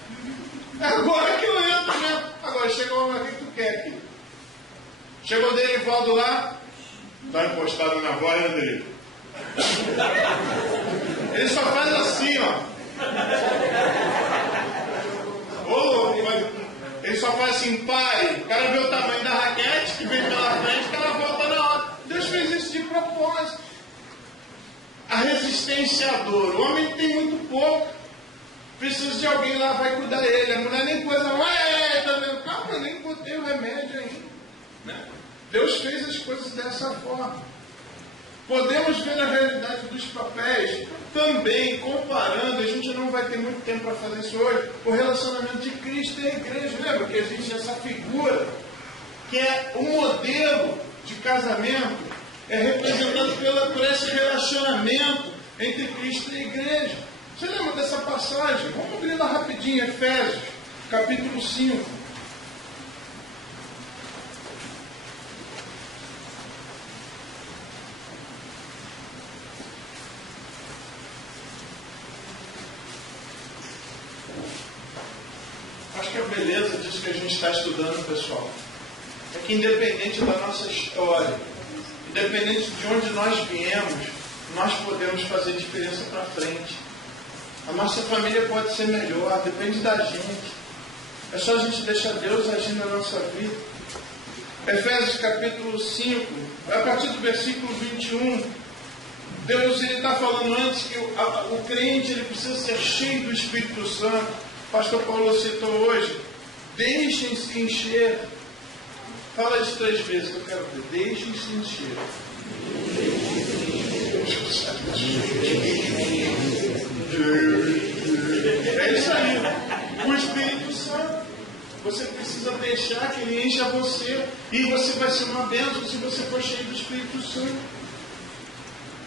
Agora que eu entro mesmo. Agora chegou o que tu quer aqui. Chegou o Derivaldo lá, está encostado na voz dele. Ele só faz assim, ó. Ele só faz assim, pai. O cara vê o tamanho da raquete que vem pela frente, que ela volta na hora. Deus fez isso de propósito. A resistência à dor. O homem tem muito pouco. Precisa de alguém lá, vai cuidar dele. A mulher nem coisa, tá vendo? Calma, nem botei o remédio ainda. Né? Deus fez as coisas dessa forma. Podemos ver a realidade dos papéis também, comparando, a gente não vai ter muito tempo para fazer isso hoje, o relacionamento de Cristo e a igreja. Lembra que existe essa figura, que é o modelo de casamento, é representado por esse relacionamento entre Cristo e a igreja. Você lembra dessa passagem? Vamos abrir lá rapidinho, Efésios, capítulo 5. Acho que a beleza disso que a gente está estudando, pessoal, é que independente da nossa história, independente de onde nós viemos, nós podemos fazer diferença para frente. A nossa família pode ser melhor, depende da gente. É só a gente deixar Deus agir na nossa vida. Efésios capítulo 5, a partir do versículo 21, Deus está falando antes que o crente ele precisa ser cheio do Espírito Santo. O pastor Paulo citou hoje, deixem-se encher. Fala isso 3 vezes que eu quero ver. Deixem-se encher. É isso aí. O Espírito Santo. Você precisa deixar que ele encha você. E você vai ser uma bênção se você for cheio do Espírito Santo.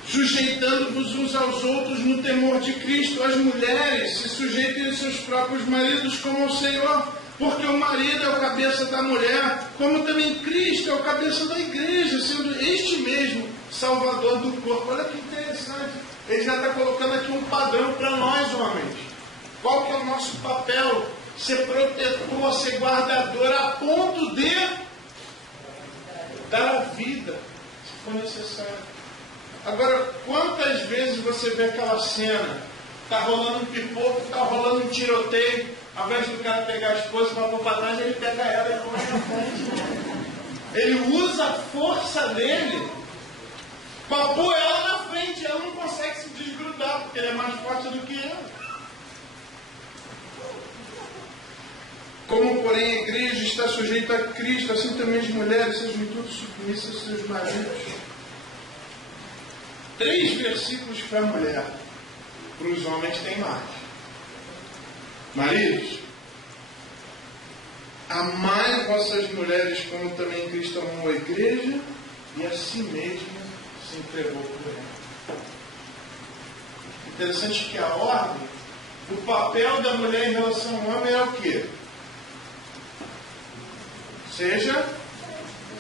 Sujeitando-vos uns aos outros no temor de Cristo. As mulheres se sujeitem aos seus próprios maridos como ao Senhor, porque o marido é o cabeça da mulher, como também Cristo é o cabeça da igreja, sendo este mesmo salvador do corpo. Olha que interessante, ele já está colocando aqui um padrão para nós homens. Qual que é o nosso papel? Ser protetor, ser guardador, a ponto de dar a vida, se for necessário. Agora, quantas vezes você vê aquela cena, está rolando um pipoco, está rolando um tiroteio, ao invés do cara pegar a esposa e vai para trás, ele pega ela e põe na frente. Ele usa a força dele para pôr ela na frente, ela não consegue se desgrudar, porque ele é mais forte do que ela. Como, porém, a igreja está sujeita a Cristo, assim também as mulheres sejam em tudo submissas aos seus maridos. 3 versículos para a mulher. Para os homens tem mais. Maridos, Amai vossas mulheres como também Cristo amou a igreja e a si mesmo se entregou por ela. Interessante que a ordem, o papel da mulher em relação ao homem é o quê? Seja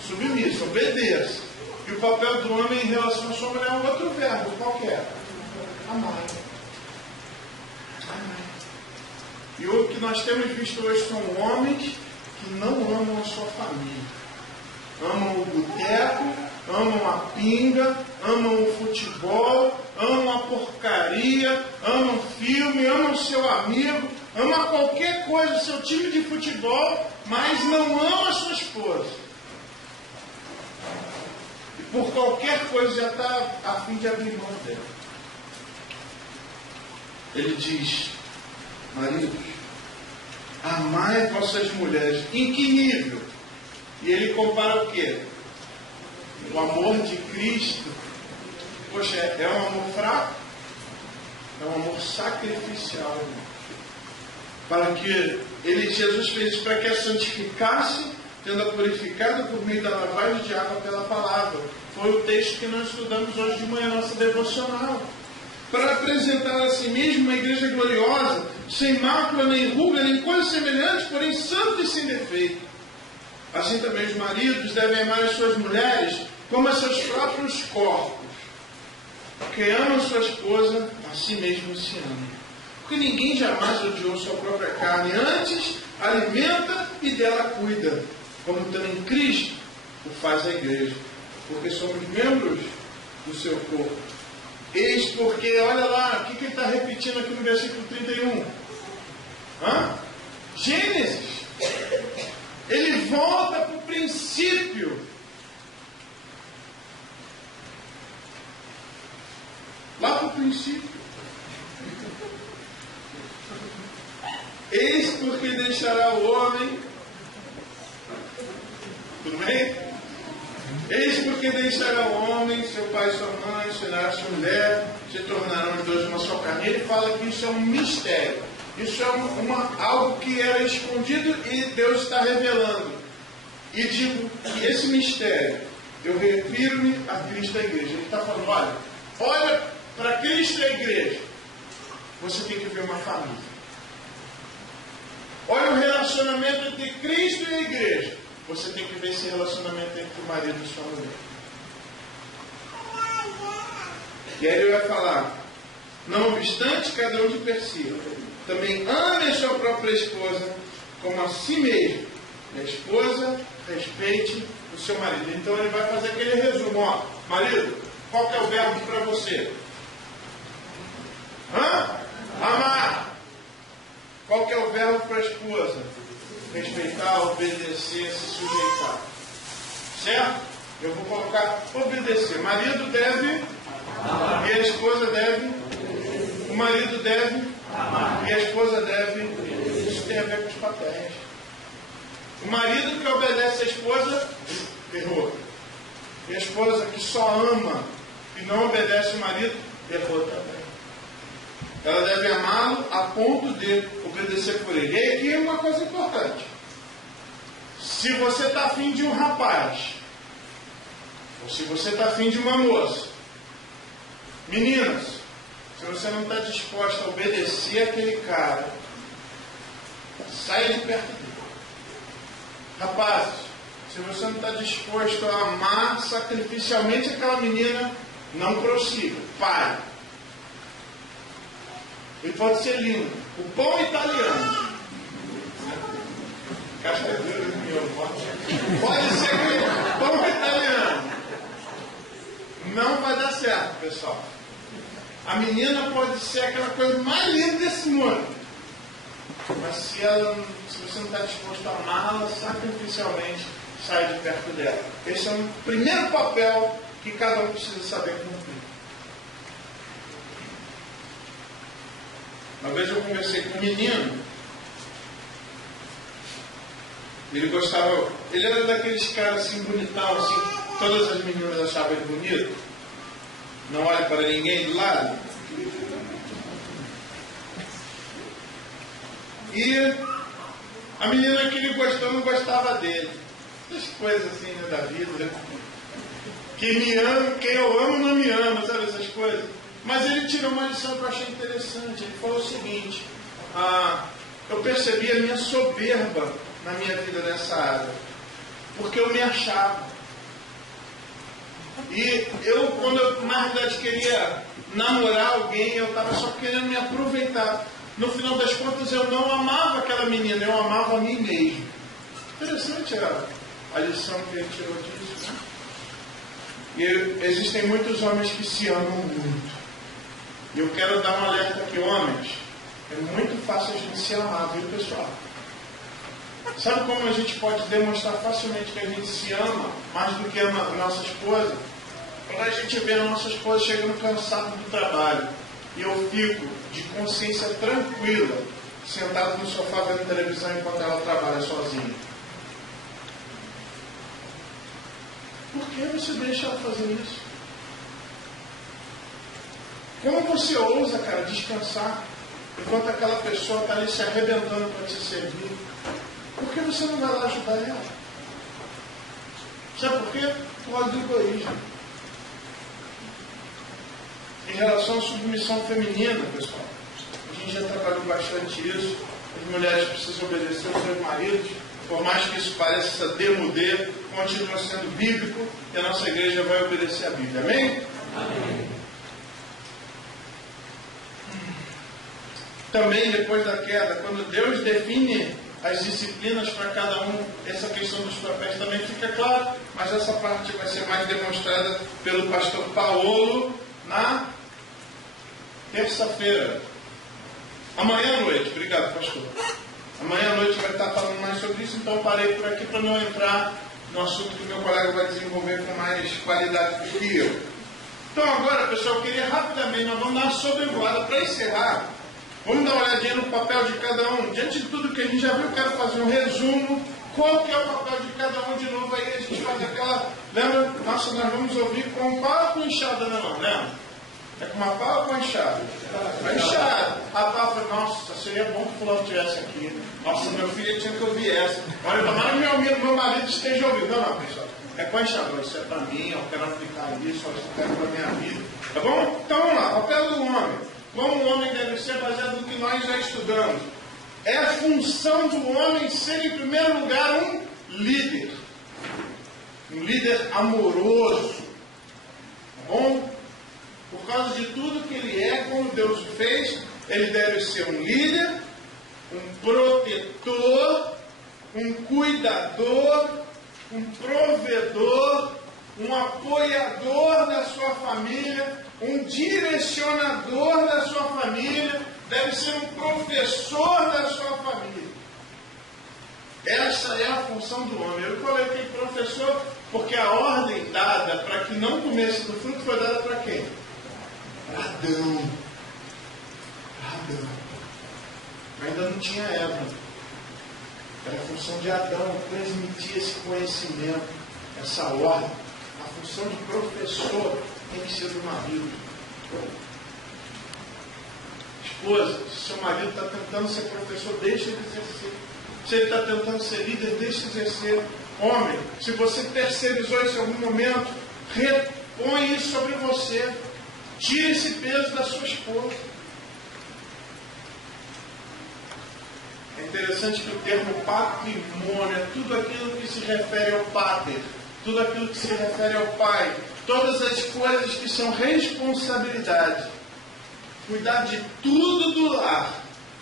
submissa, obedeça. E o papel do homem em relação à sua mulher é um outro verbo, qualquer. Amar. E o que nós temos visto hoje são homens que não amam a sua família. Amam o boteco, amam a pinga, amam o futebol, amam a porcaria, amam filme, amam seu amigo, amam qualquer coisa, seu time de futebol, mas não amam a sua esposa. E por qualquer coisa já está a fim de abrir mão dela. Ele diz: maridos, amai vossas mulheres. Em que nível? E ele compara o quê? O amor de Cristo. Poxa, é um amor fraco? É um amor sacrificial, irmão. Para que Jesus fez isso para que a santificasse, tendo-a purificado por meio da lavagem de água pela palavra. Foi o texto que nós estudamos hoje de manhã, nossa devocional. Para apresentar a si mesmo uma igreja gloriosa, sem mácula, nem ruga, nem coisa semelhante, porém santa e sem defeito. Assim também os maridos devem amar as suas mulheres como a seus próprios corpos. Porque amam sua esposa, a si mesmo se amam. Porque ninguém jamais odiou sua própria carne, antes alimenta e dela cuida, como também Cristo o faz a igreja. Porque somos membros do seu corpo. Eis porque, olha lá, o que ele está repetindo aqui no versículo 31? Gênesis. Ele volta para o princípio. Lá para o princípio. Eis porque deixará o homem. Tudo bem? Eis porque deixará o homem, seu pai e sua mãe, será sua mulher, se tornarão os dois uma só carne. Ele fala que isso é um mistério. Isso é algo que era escondido e Deus está revelando. E digo que esse mistério, eu refiro-me a Cristo e a igreja. Ele está falando, olha para Cristo e a igreja. Você tem que ver uma família. Olha o relacionamento entre Cristo e a igreja. Você tem que ver esse relacionamento entre o marido e sua mulher. E aí ele vai falar: não obstante, cada um de per si, também ame a sua própria esposa como a si mesmo. E a esposa respeite o seu marido. Então ele vai fazer aquele resumo. Marido, qual que é o verbo para você? Amar. Qual que é o verbo para a esposa? Respeitar, obedecer, se sujeitar. Certo? Eu vou colocar obedecer. Marido deve amar. E a esposa deve. O marido deve amar. E a esposa deve. Isso tem a ver com os papéis. O marido que obedece a esposa, errou. E a esposa que só ama e não obedece o marido, errou também. Ela deve amá-lo a ponto de obedecer por ele. E aqui é uma coisa importante. Se você está afim de um rapaz, ou se você está afim de uma moça, meninas, se você não está disposta a obedecer aquele cara, saia de perto dele. Rapazes, se você não está disposto a amar sacrificialmente aquela menina, não prossiga. Pare. Ele pode ser lindo. O pão italiano. Pode ser pão italiano. Não vai dar certo, pessoal. A menina pode ser aquela coisa mais linda desse mundo. Mas se você não está disposto a amá-la sacrificialmente, sai de perto dela. Esse é o primeiro papel que cada um precisa saber cumprir. Uma vez eu conversei com um menino, ele era daqueles caras assim, bonitão, assim, todas as meninas achavam ele bonito, não olha para ninguém do lado. E A menina que ele gostou não gostava dele. Essas coisas assim, né, da vida. Quem me ama, quem eu amo não me ama, sabe essas coisas? Mas ele tirou uma lição que eu achei interessante. Ele falou o seguinte: eu percebi a minha soberba na minha vida nessa área, porque eu me achava. E eu, quando eu na verdade queria namorar alguém, eu estava só querendo me aproveitar. No final das contas, eu não amava aquela menina, eu amava a mim mesmo. Interessante a lição que ele tirou disso, né? E existem muitos homens que se amam muito. E eu quero dar um alerta aqui, homens. É muito fácil a gente se amar, viu, pessoal? Sabe como a gente pode demonstrar facilmente que a gente se ama mais do que ama a nossa esposa? Quando a gente vê a nossa esposa chegando cansada do trabalho e eu fico de consciência tranquila, sentado no sofá vendo televisão enquanto ela trabalha sozinha. Por que você deixa ela fazer isso? Como você ousa, cara, descansar enquanto aquela pessoa está ali se arrebentando para te servir? Por que você não vai lá ajudar ela? Sabe por quê? Por causa do egoísmo. Em relação à submissão feminina, pessoal, a gente já trabalhou bastante isso. As mulheres precisam obedecer aos seus maridos, por mais que isso pareça demudê, continua sendo bíblico e a nossa igreja vai obedecer a Bíblia. Amém? Amém. Também depois da queda, quando Deus define as disciplinas para cada um, essa questão dos papéis também fica claro, mas essa parte vai ser mais demonstrada pelo pastor Paulo na terça-feira. Amanhã à noite, obrigado, pastor. Amanhã à noite vai estar falando mais sobre isso, então parei por aqui para não entrar no assunto que meu colega vai desenvolver com mais qualidade do que eu. Então agora, pessoal, eu queria rapidamente, nós vamos dar uma sobrevoada para encerrar. Vamos dar uma olhadinha no papel de cada um. Diante de tudo que a gente já viu, eu quero fazer um resumo. Qual que é o papel de cada um de novo? Aí a gente faz aquela... Lembra? Nossa, nós vamos ouvir com pau ou com enxada, não? Lembra? É com uma pau ou com enxada? Com enxada. A pau foi, nossa, seria bom que o fulano estivesse aqui. Nossa, meu filho tinha que ouvir essa. Olha, tomara que meu marido esteja ouvindo. Não, pessoal. É com enxada. Isso é para mim, eu quero aplicar isso, isso eu quero para a minha vida. Tá bom? Então vamos lá. Papel do homem. Como o homem deve ser, baseado no que nós já estudamos. É a função do homem ser, em primeiro lugar, um líder. Um líder amoroso. Tá bom? Por causa de tudo que ele é, como Deus o fez, ele deve ser um líder, um protetor, um cuidador, um provedor, um apoiador da sua família, um direcionador da sua família, deve ser um professor da sua família. Essa é a função do homem. Eu coloquei professor porque a ordem dada para que não comesse do fruto foi dada para quem? Para Adão. Adão. Ainda não tinha Eva. Era a função de Adão transmitir esse conhecimento, essa ordem. A função de professor tem que ser do marido. Esposa, se seu marido está tentando ser professor, deixa ele exercer. Se ele está tentando ser líder, deixa ele exercer. Homem, se você terceirizou isso em algum momento, repõe isso sobre você. Tire esse peso da sua esposa. É interessante que o termo patrimônio é tudo aquilo que se refere ao pater, tudo aquilo que se refere ao pai, todas as coisas que são responsabilidade. Cuidar de tudo do lar.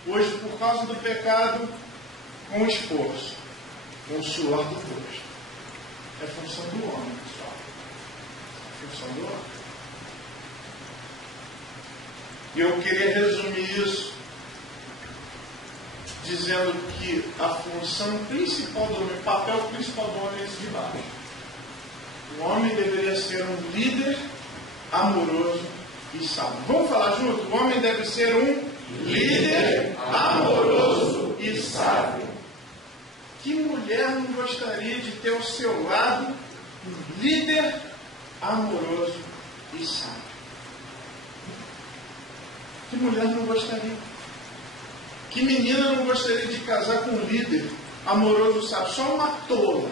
Hoje, por causa do pecado, com esforço, com o suor do rosto. É função do homem, pessoal. É função do homem. E eu queria resumir isso dizendo que a função principal do homem, o papel principal do homem é esse de baixo. O homem deveria ser um líder amoroso e sábio. Vamos falar junto? O homem deve ser um líder amoroso e sábio. Que mulher não gostaria de ter ao seu lado um líder amoroso e sábio? Que mulher não gostaria? Que menina não gostaria de casar com um líder amoroso sabe, só uma tola,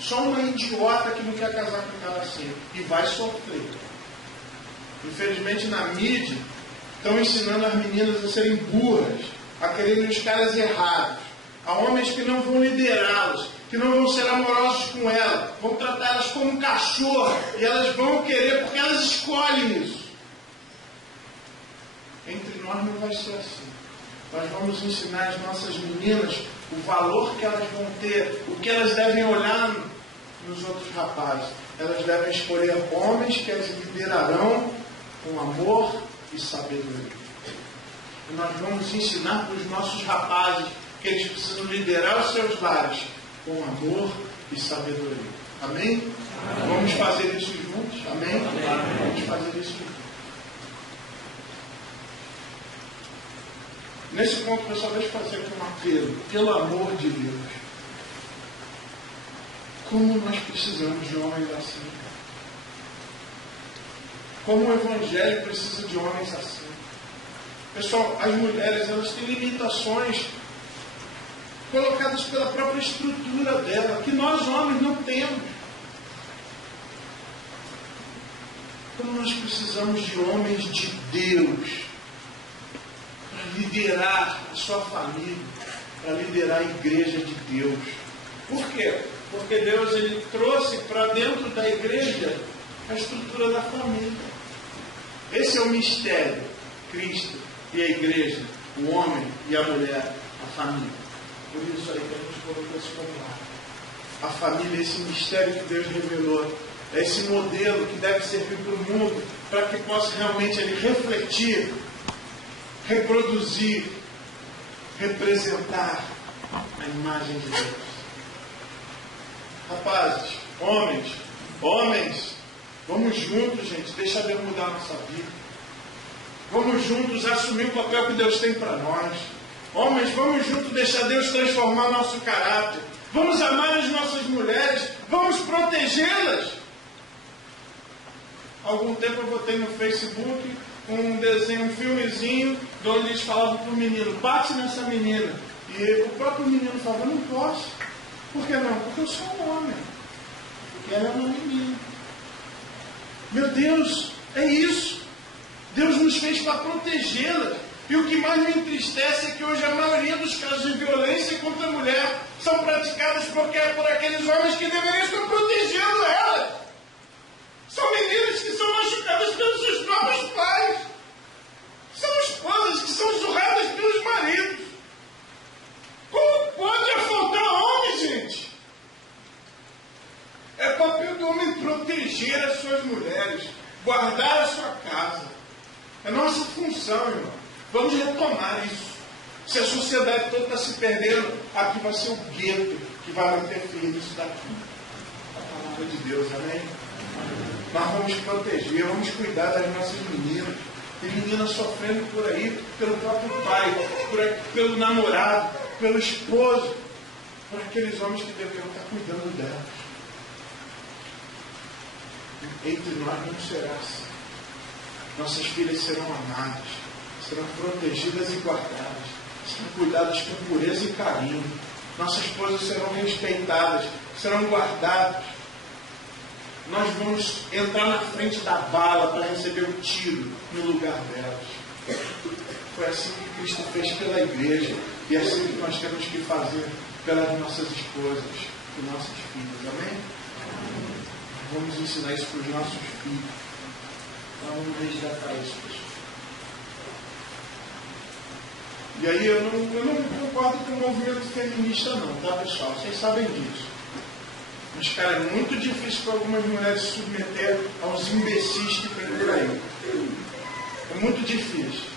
só uma idiota que não quer casar com um cara assim. E vai sofrer. Infelizmente na mídia, estão ensinando as meninas a serem burras, a quererem os caras errados, a homens que não vão liderá-los, que não vão ser amorosos com ela, vão tratar elas como um cachorro, e elas vão querer porque elas escolhem isso. Entre nós não vai ser assim. Nós vamos ensinar as nossas meninas o valor que elas vão ter, o que elas devem olhar nos outros rapazes. Elas devem escolher homens que as liderarão com amor e sabedoria. E nós vamos ensinar para os nossos rapazes que eles precisam liderar os seus lares com amor e sabedoria. Amém? Amém. Vamos fazer isso juntos? Amém? Amém? Vamos fazer isso juntos. Nesse ponto, pessoal, deixa eu fazer aqui um apelo. Pelo amor de Deus. Como nós precisamos de homens assim. Como o Evangelho precisa de homens assim. Pessoal, as mulheres, elas têm limitações colocadas pela própria estrutura dela, que nós homens não temos. Como nós precisamos de homens de Deus para liderar a sua família, para liderar a igreja de Deus. Por quê? Porque Deus ele trouxe para dentro da igreja a estrutura da família. Esse é o mistério. Cristo e a igreja, o homem e a mulher, a família. Por isso aí que a gente colocou esse combate. A família é esse mistério que Deus revelou. É esse modelo que deve servir para o mundo, para que possa realmente ele refletir, reproduzir, representar a imagem de Deus. Rapazes, homens, vamos juntos, gente, deixa Deus mudar a nossa vida. Vamos juntos assumir o papel que Deus tem para nós. Homens, vamos juntos deixar Deus transformar nosso caráter. Vamos amar as nossas mulheres. Vamos protegê-las. Há algum tempo eu botei no Facebook um desenho, um filmezinho, onde eles falavam para o menino, bate nessa menina. E o próprio menino falava, não posso. Por que não? Porque eu sou um homem. Porque ela é uma menina. Meu Deus, é isso. Deus nos fez para protegê-la. E o que mais me entristece é que hoje a maioria dos casos de violência contra a mulher são praticados por aqueles homens que deveriam estar protegendo ela. São meninas que são machucadas pelos seus próprios pais. São esposas que são surradas pelos maridos. Como pode faltar homem, gente? É papel do homem proteger as suas mulheres, guardar a sua casa. É nossa função, irmão. Vamos retomar isso. Se a sociedade toda está se perdendo, aqui vai ser o gueto que vai manter firme isso daqui. A palavra de Deus, amém? Nós vamos proteger, vamos cuidar das nossas meninas. Tem meninas sofrendo por aí, pelo próprio pai, pelo namorado, pelo esposo, por aqueles homens que deveriam estar cuidando delas. Entre nós não será assim. Nossas filhas serão amadas, serão protegidas e guardadas, serão cuidadas com pureza e carinho. Nossas esposas serão respeitadas, serão guardadas. Nós vamos entrar na frente da bala para receber o tiro no lugar delas. Foi assim que Cristo fez pela igreja e é assim que nós temos que fazer pelas nossas esposas e nossos filhos. Amém? Vamos ensinar isso para os nossos filhos. Então, vamos resgatar isso, pessoal. E aí eu não concordo com o movimento feminista não, tá, pessoal? Vocês sabem disso. Mas, cara, é muito difícil para algumas mulheres se submeter aos imbecis que tem por aí. É muito difícil.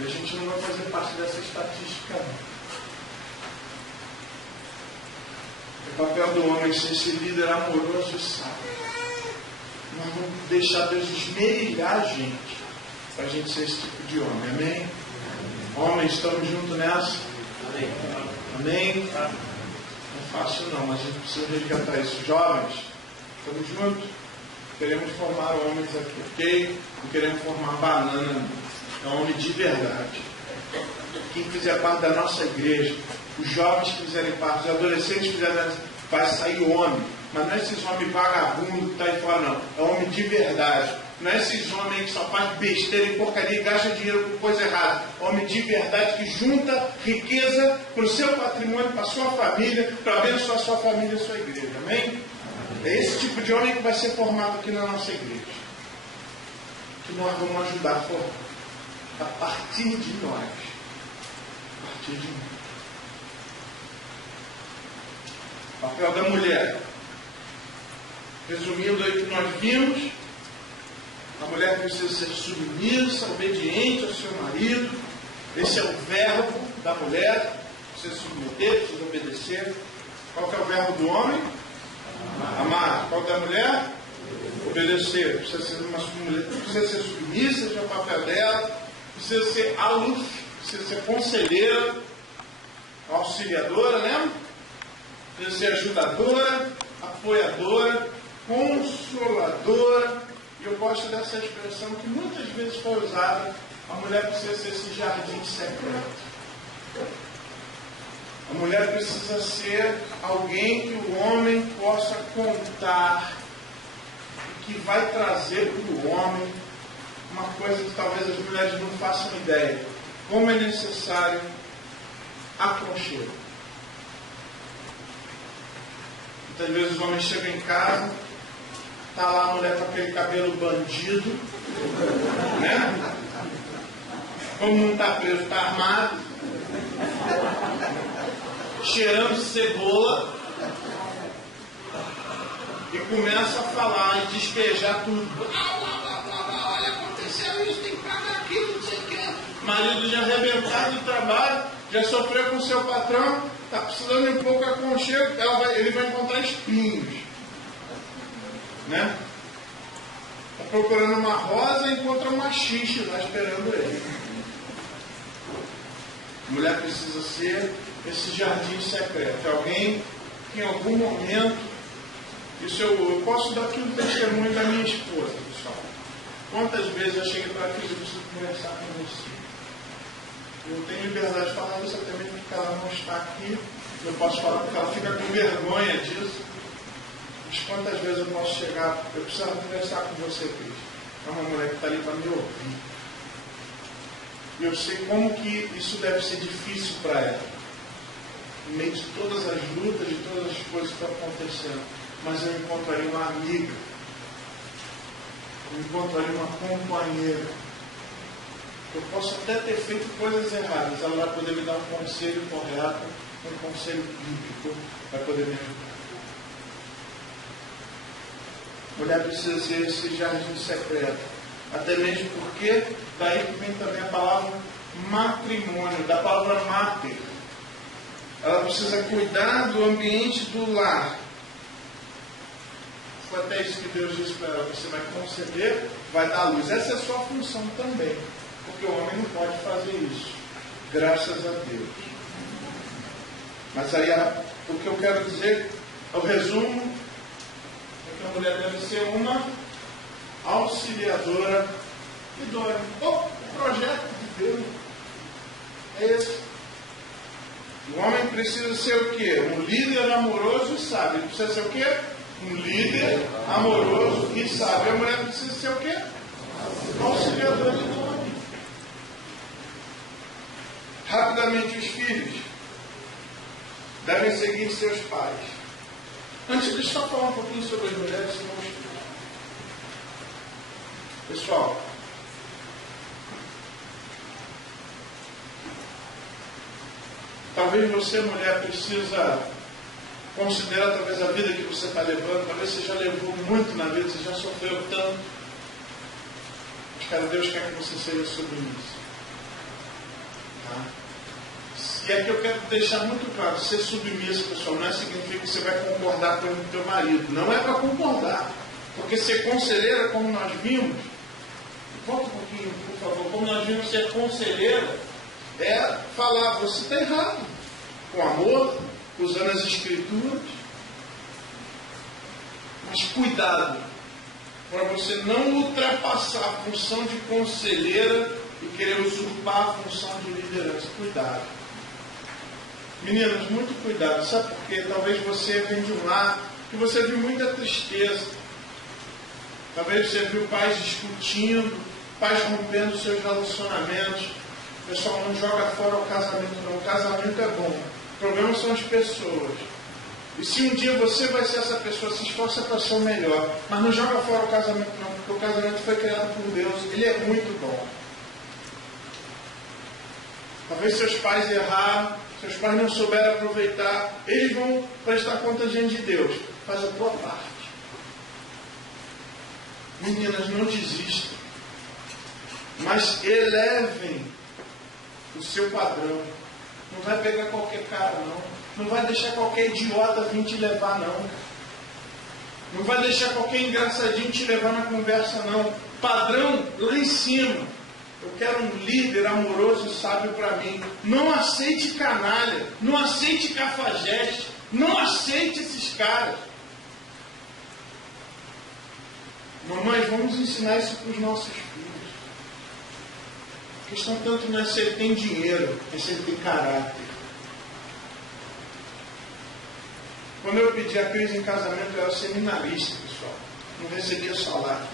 E a gente não vai fazer parte dessa estatística, não. O papel do homem ser esse líder amoroso e sábio. Nós vamos deixar Deus esmerilhar a gente, para a gente ser esse tipo de homem. Amém? Homens, estamos juntos nessa? Amém? Amém? Não é fácil não, mas a gente precisa resgatar isso. Jovens, estamos juntos? Queremos formar homens aqui, ok? Não queremos formar banana, não. É um homem de verdade. quem fizer parte da nossa igreja, os jovens que fizerem parte, os adolescentes que fizerem parte, vai sair homem. Mas não é esses homens vagabundos que está aí fora, não. É homem de verdade. Não é esses homens que só faz besteira e porcaria e gasta dinheiro com coisa errada. Homem de verdade que junta riqueza para o seu patrimônio, para a sua família, para abençoar a sua família e a sua igreja. Amém? É esse tipo de homem que vai ser formado aqui na nossa igreja. Que nós vamos ajudar a formar. A partir de nós. A partir de nós. Papel da mulher. Resumindo aí o que nós vimos, a mulher precisa ser submissa, obediente ao seu marido. Esse é o verbo da mulher. Precisa submeter, precisa obedecer. Qual que é o verbo do homem? Amar. Qual que é a mulher? Obedecer. Precisa ser uma mulher, precisa ser submissa, esse é o papel dela. Precisa ser aluf, precisa ser conselheira, auxiliadora, né? Precisa ser ajudadora, apoiadora, consoladora. E eu gosto dessa expressão que muitas vezes foi usada. A mulher precisa ser esse jardim secreto. A mulher precisa ser alguém que o homem possa contar e que vai trazer para o homem uma coisa que talvez as mulheres não façam ideia. Como é necessário aconchego. Muitas vezes os homens chegam em casa, está lá a mulher com aquele cabelo bandido, né? Como não está preso, está armado, cheirando cebola, e começa a falar e despejar tudo. Olha, aconteceu isso, tem que pagar aquilo, não sei o que. Marido já arrebentado do trabalho, já sofreu com seu patrão, está precisando de um pouco de aconchego, ele vai encontrar espinhos. Né? Está procurando uma rosa e encontra uma xixi lá esperando ele. A mulher precisa ser esse jardim secreto. Alguém que em algum momento, isso eu posso dar aqui um testemunho da minha esposa, pessoal. Quantas vezes eu cheguei para aqui e eu preciso conversar com você. Eu tenho liberdade de falar isso até mesmo porque ela não está aqui. Eu posso falar porque ela fica com vergonha disso. Mas quantas vezes eu posso chegar, eu preciso conversar com você, Cris. É uma mulher que está ali para me ouvir. E eu sei como que isso deve ser difícil para ela. No meio de todas as lutas, de todas as coisas que estão acontecendo. Mas eu encontraria uma amiga. Eu encontraria uma companheira. Eu posso até ter feito coisas erradas. Ela vai poder me dar um conselho correto, um conselho bíblico, vai poder me ajudar. A mulher precisa ser esse jardim secreto. Até mesmo porque, daí que vem também a palavra matrimônio, da palavra mater. Ela precisa cuidar do ambiente do lar. Foi até isso que Deus disse para ela: você vai conceber, vai dar luz. Essa é a sua função também. Porque o homem não pode fazer isso. Graças a Deus. Mas aí o que eu quero dizer, o resumo, é que a mulher deve ser uma auxiliadora idônea. O projeto de Deus é esse. O homem precisa ser o quê? Um líder amoroso e sábio. Ele precisa ser o quê? Um líder amoroso e sábio. A mulher precisa ser o quê? Auxiliadora idônea. Rapidamente, os filhos devem seguir seus pais. Antes, deixa eu só falar um pouquinho sobre as mulheres, senão os filhos. Pessoal, talvez você, mulher, precisa considerar talvez a vida que você está levando. Talvez você já levou muito na vida, você já sofreu tanto. Mas, cara, Deus quer que você seja submissa. Tá? E aqui eu quero deixar muito claro: ser submissa, pessoal, não significa que você vai concordar com o teu marido. Não é para concordar. Porque ser conselheira, como nós vimos, volta um pouquinho, por favor, como nós vimos, ser conselheira é falar: você está errado, com amor, usando as escrituras. Mas cuidado para você não ultrapassar a função de conselheira e querer usurpar a função de liderança. Cuidado. Meninas, muito cuidado. Sabe por quê? Talvez você venha de um lar que você viu muita tristeza. Talvez você viu pais discutindo, pais rompendo seus relacionamentos. Pessoal, não joga fora o casamento não. O casamento é bom. O problema são as pessoas. E se um dia você vai ser essa pessoa, se esforça para ser o melhor. Mas não joga fora o casamento não, porque o casamento foi criado por Deus. Ele é muito bom. Talvez seus pais erraram, seus pais não souberam aproveitar. Eles vão prestar conta diante de Deus. Faz a tua parte. Meninas, não desistam. Mas elevem o seu padrão. Não vai pegar qualquer cara, não. Não vai deixar qualquer idiota vir te levar, não. Não vai deixar qualquer engraçadinho te levar na conversa, não. Padrão lá em cima. Eu quero um líder amoroso e sábio para mim. Não aceite canalha. Não aceite cafajeste. Não aceite esses caras. Mamães, vamos ensinar isso para os nossos filhos. A questão tanto não é se ele tem dinheiro, é se ele tem caráter. Quando eu pedi a Cris em casamento, eu era seminarista, pessoal. Não recebia salário.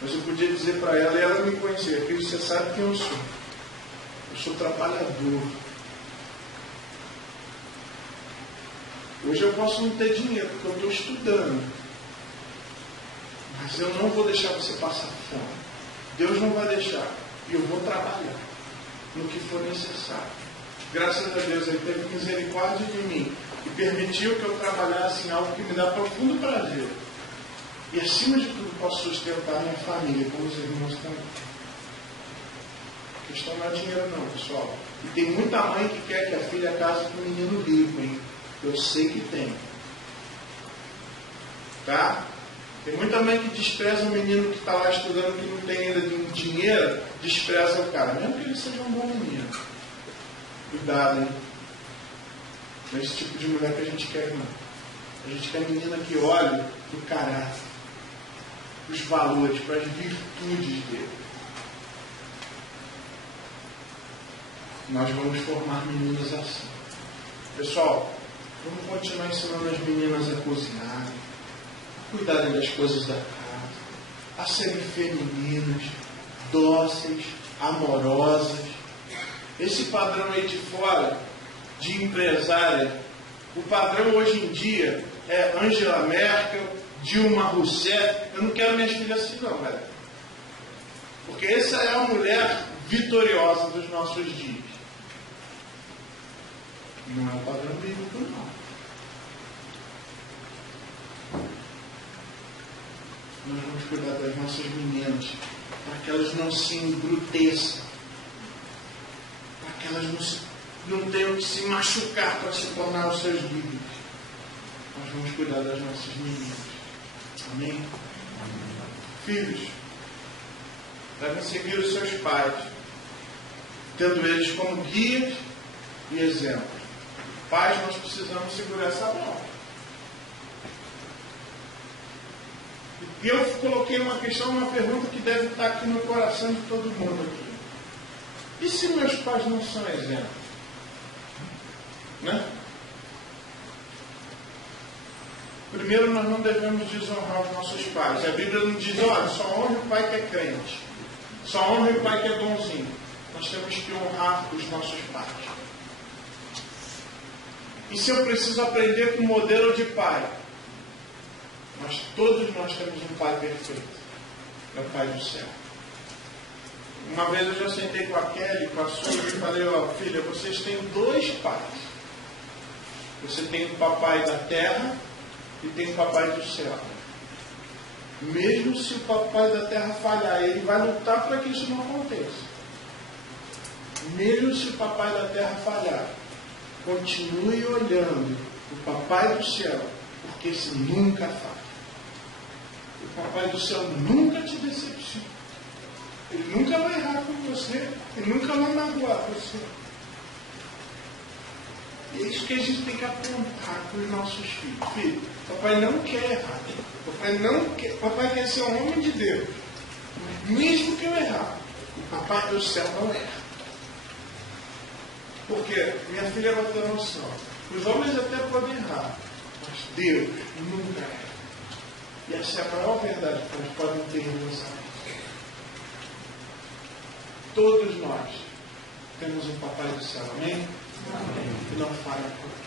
Mas eu podia dizer para ela, e ela me conhecia, Cris, você sabe quem eu sou. Eu sou trabalhador. Hoje eu posso não ter dinheiro, porque eu estou estudando. Mas eu não vou deixar você passar fome. Deus não vai deixar. E eu vou trabalhar no que for necessário. Graças a Deus, Ele teve misericórdia de mim e permitiu que eu trabalhasse em algo que me dá profundo prazer. E acima de tudo, posso sustentar minha família, como os irmãos também. A questão não é dinheiro não, pessoal. E tem muita mãe que quer que a filha case com um menino rico, hein? Eu sei que tem. Tá? Tem muita mãe que despreza o menino que está lá estudando, que não tem ainda dinheiro, despreza o cara, mesmo que ele seja um bom menino. Cuidado, hein? Não é esse tipo de mulher que a gente quer, não. A gente quer menina que olhe para o caráter, para os valores, para as virtudes dele. Nós vamos formar meninas assim. Pessoal, vamos continuar ensinando as meninas a cozinhar, a cuidarem das coisas da casa, a serem femininas, dóceis, amorosas. Esse padrão aí de fora, de empresária, o padrão hoje em dia é Angela Merkel, Dilma Rousseff. Eu não quero minhas filhas assim não, velho. Porque essa é a mulher vitoriosa dos nossos dias. Não é o padrão bíblico, não. Nós vamos cuidar das nossas meninas, para que elas não se embruteçam, para que elas não tenham que se machucar para se tornar os seus líderes. Nós vamos cuidar das nossas meninas. Amém? Filhos, devem seguir os seus pais, tendo eles como guias e exemplos. Pais, nós precisamos segurar essa mão. E eu coloquei uma questão, uma pergunta que deve estar aqui no coração de todo mundo aqui. E se meus pais não são exemplos? Né? Primeiro, nós não devemos desonrar os nossos pais. A Bíblia não diz, olha, só honre o pai que é crente. Só honre o pai que é bonzinho. Nós temos que honrar os nossos pais. E se eu preciso aprender com o modelo de pai? Todos nós temos um pai perfeito. É o Pai do céu. Uma vez eu já sentei com a Kelly, com a Sônia, e falei, ó, filha, vocês têm dois pais. Você tem o papai da terra e tem o papai do céu. Mesmo se o papai da terra falhar, ele vai lutar para que isso não aconteça. Mesmo se o papai da terra falhar, continue olhando o papai do céu, porque esse nunca falha. O papai do céu nunca te decepciona. Ele nunca vai errar com você. Ele nunca vai magoar você. E é isso que a gente tem que apontar para os nossos filhos. Filho, papai não quer errar. Papai quer ser um homem de Deus. mesmo que eu errar, o Papai do céu não erra. Porque minha filha vai ter noção. Os homens até podem errar, mas Deus nunca erra. E essa é a maior verdade que nós podemos ter em nossa vida. Todos nós temos um Papai do céu, amém? Amém. E não falha conosco.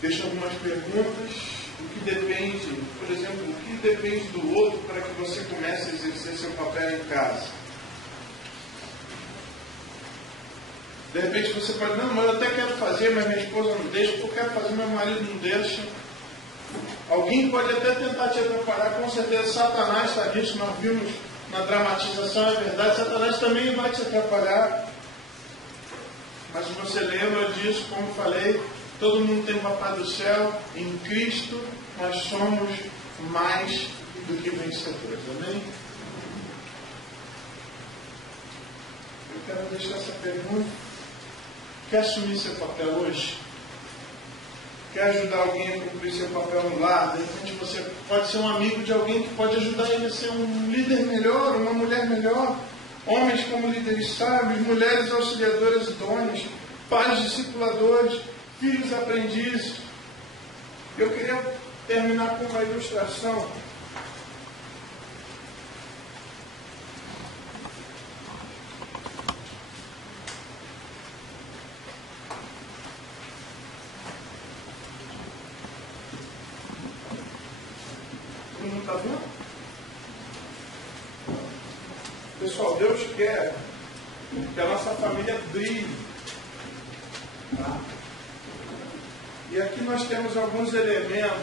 Deixo algumas perguntas. O que depende, por exemplo, o que depende do outro para que você comece a exercer seu papel em casa? De repente você pode, não, mas eu até quero fazer, mas minha esposa não deixa, porque eu quero fazer, meu marido não deixa. Alguém pode até tentar te atrapalhar, com certeza Satanás está nisso, nós vimos na dramatização, é verdade, Satanás também vai te atrapalhar. Mas você lembra disso, como falei, todo mundo tem um Papai do céu, em Cristo nós somos mais do que vencedores, amém? Eu quero deixar essa pergunta. Quer assumir seu papel hoje? Quer ajudar alguém a cumprir seu papel no lar? De repente você pode ser um amigo de alguém que pode ajudar ele a ser um líder melhor, uma mulher melhor. Homens como líderes sábios, mulheres auxiliadoras idôneas, pais discipuladores, filhos aprendizes. Eu queria terminar com uma ilustração. Todo mundo está vendo? Pessoal, Deus quer que a nossa família brilhe. Tá? E aqui nós temos alguns elementos.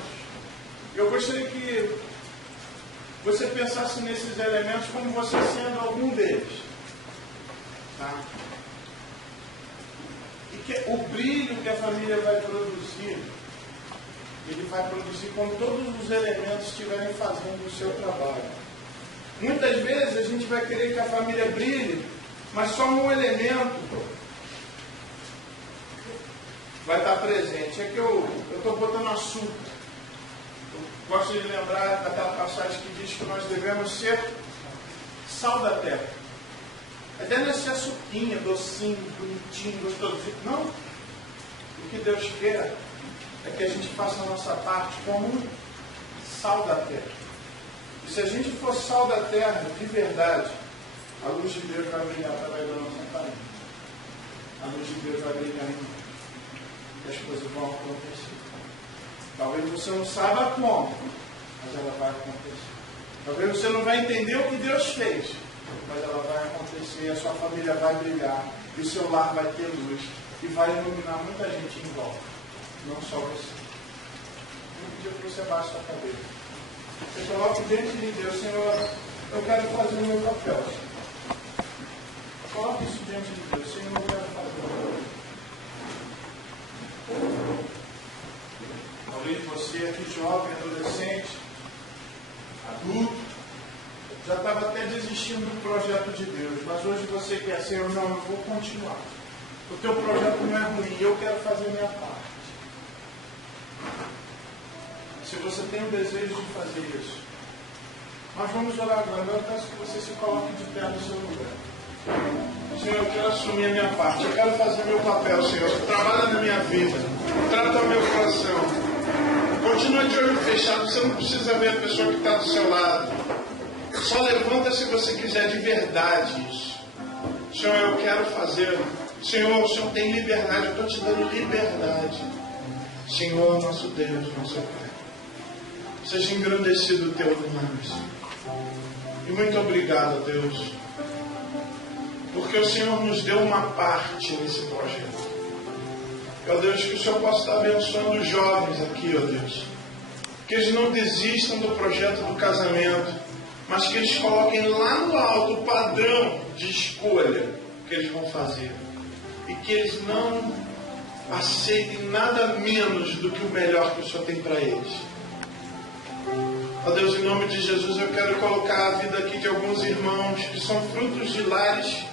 Eu gostaria que você pensasse nesses elementos como você sendo algum deles. Tá? E que o brilho que a família vai produzir, ele vai produzir quando todos os elementos estiverem fazendo o seu trabalho. Muitas vezes a gente vai querer que a família brilhe, mas só um elemento vai estar presente. É que eu estou botando açúcar. Eu gosto de lembrar daquela passagem que diz que nós devemos ser sal da terra. A ideia não é ser açuquinha, docinho, bonitinho, gostosinho. Não. O que Deus quer é que a gente faça a nossa parte como sal da terra. E se a gente for sal da terra, de verdade, a luz de Deus vai brilhar através da nossa família. A luz de Deus vai brilhar em nós. E as coisas vão acontecer. Talvez você não saiba como, mas ela vai acontecer. Talvez você não vai entender o que Deus fez, mas ela vai acontecer, a sua família vai brilhar, e o seu lar vai ter luz, e vai iluminar muita gente em volta, não só você. Eu vou pedir que você abaixe a sua cabeça. Você coloque diante de Deus, Senhor, eu quero fazer o meu papel. Coloque isso diante de Deus, Senhor, eu quero fazer o meu papel. Talvez você aqui, jovem, adolescente, adulto, já estava até desistindo do projeto de Deus, mas hoje você quer ser, não, eu vou continuar. O teu projeto não é ruim, eu quero fazer a minha parte. Se você tem o desejo de fazer isso, nós vamos orar agora. Eu peço que você se coloque de pé no seu lugar. Senhor, eu quero assumir a minha parte, eu quero fazer meu papel, Senhor. Trabalha na minha vida, trata o meu coração. Continua de olho fechado, você não precisa ver a pessoa que está do seu lado. Só levanta se você quiser de verdade isso. Senhor, eu quero fazer. Senhor, o Senhor tem liberdade, eu estou te dando liberdade. Senhor, nosso Deus, nosso Pai. Seja engrandecido o teu nome, Senhor. E muito obrigado, Deus. Porque o Senhor nos deu uma parte nesse projeto. Ó Deus, que o Senhor possa estar abençoando os jovens aqui, ó Deus. Que eles não desistam do projeto do casamento, mas que eles coloquem lá no alto o padrão de escolha que eles vão fazer. E que eles não aceitem nada menos do que o melhor que o Senhor tem para eles. Ó Deus, em nome de Jesus, eu quero colocar a vida aqui de alguns irmãos que são frutos de lares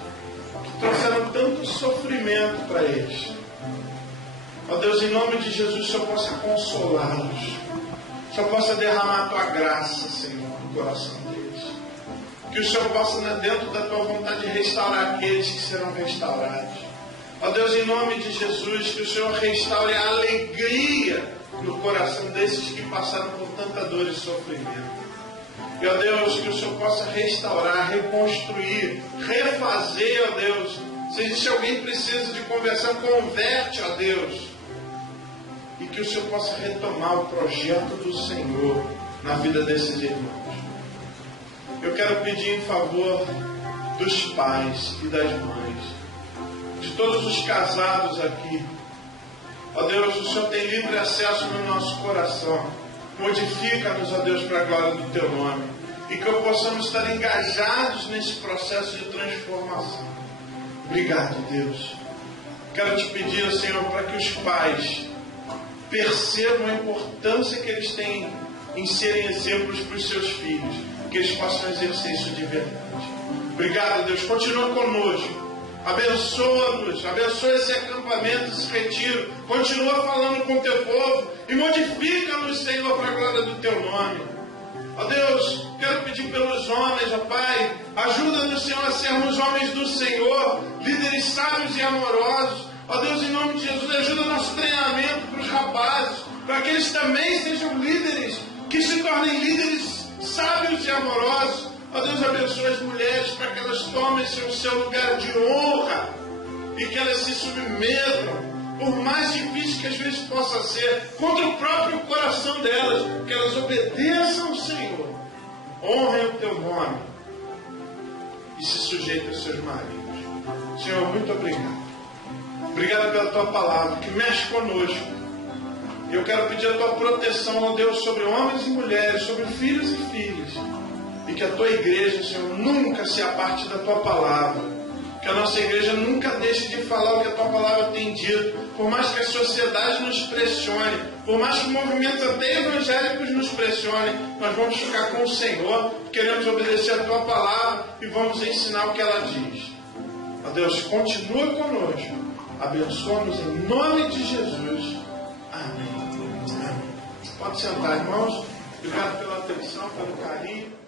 que trouxeram tanto sofrimento para eles. Ó Deus, em nome de Jesus, o Senhor possa consolá-los. O Senhor possa derramar a tua graça, Senhor. coração deles. Que o Senhor possa, dentro da tua vontade, restaurar aqueles que serão restaurados. Ó Deus, em nome de Jesus, que o Senhor restaure a alegria no coração desses que passaram por tanta dor e sofrimento. E, ó Deus, que o Senhor possa restaurar, reconstruir, refazer, ó Deus. Se existe alguém que precisa de conversão, converte, ó Deus. E que o Senhor possa retomar o projeto do Senhor na vida desses irmãos. Eu quero pedir em favor dos pais e das mães, de todos os casados aqui. Ó Deus, o Senhor tem livre acesso no nosso coração. Modifica-nos, ó Deus, para a glória do Teu nome. E que possamos estar engajados nesse processo de transformação. Obrigado, Deus. Quero te pedir, Senhor, para que os pais percebam a importância que eles têm em serem exemplos para os seus filhos. Que eles possam exercer isso de verdade. Obrigado, Deus. Continua conosco. Abençoa-nos, abençoa esse acampamento, esse retiro. Continua falando com o teu povo e modifica-nos, Senhor, para a glória do teu nome. Ó Deus, quero pedir pelos homens, ó Pai, ajuda-nos, Senhor, a sermos homens do Senhor, líderes sábios e amorosos. Ó Deus, em nome de Jesus, ajuda o nosso treinamento para os rapazes, para que eles também sejam líderes, que se tornem líderes sábios e amorosos. Ó Deus, abençoa as mulheres para que elas tomem o seu lugar de honra e que elas se submetam, por mais difícil que às vezes possa ser, contra o próprio coração delas, que elas obedeçam ao Senhor, honrem o teu nome e se sujeitem aos seus maridos. Senhor, muito obrigado. Obrigado pela tua palavra que mexe conosco. Eu quero pedir a tua proteção, ó Deus, sobre homens e mulheres, sobre filhos e filhas. E que a tua igreja, Senhor, nunca se aparte da tua palavra. Que a nossa igreja nunca deixe de falar o que a tua palavra tem dito. Por mais que a sociedade nos pressione, por mais que movimentos até evangélicos nos pressionem, nós vamos ficar com o Senhor, queremos obedecer a tua palavra e vamos ensinar o que ela diz. Ó Deus, continua conosco. Abençoa-nos em nome de Jesus. Amém. Amém. Pode sentar, irmãos. Obrigado pela atenção, pelo carinho.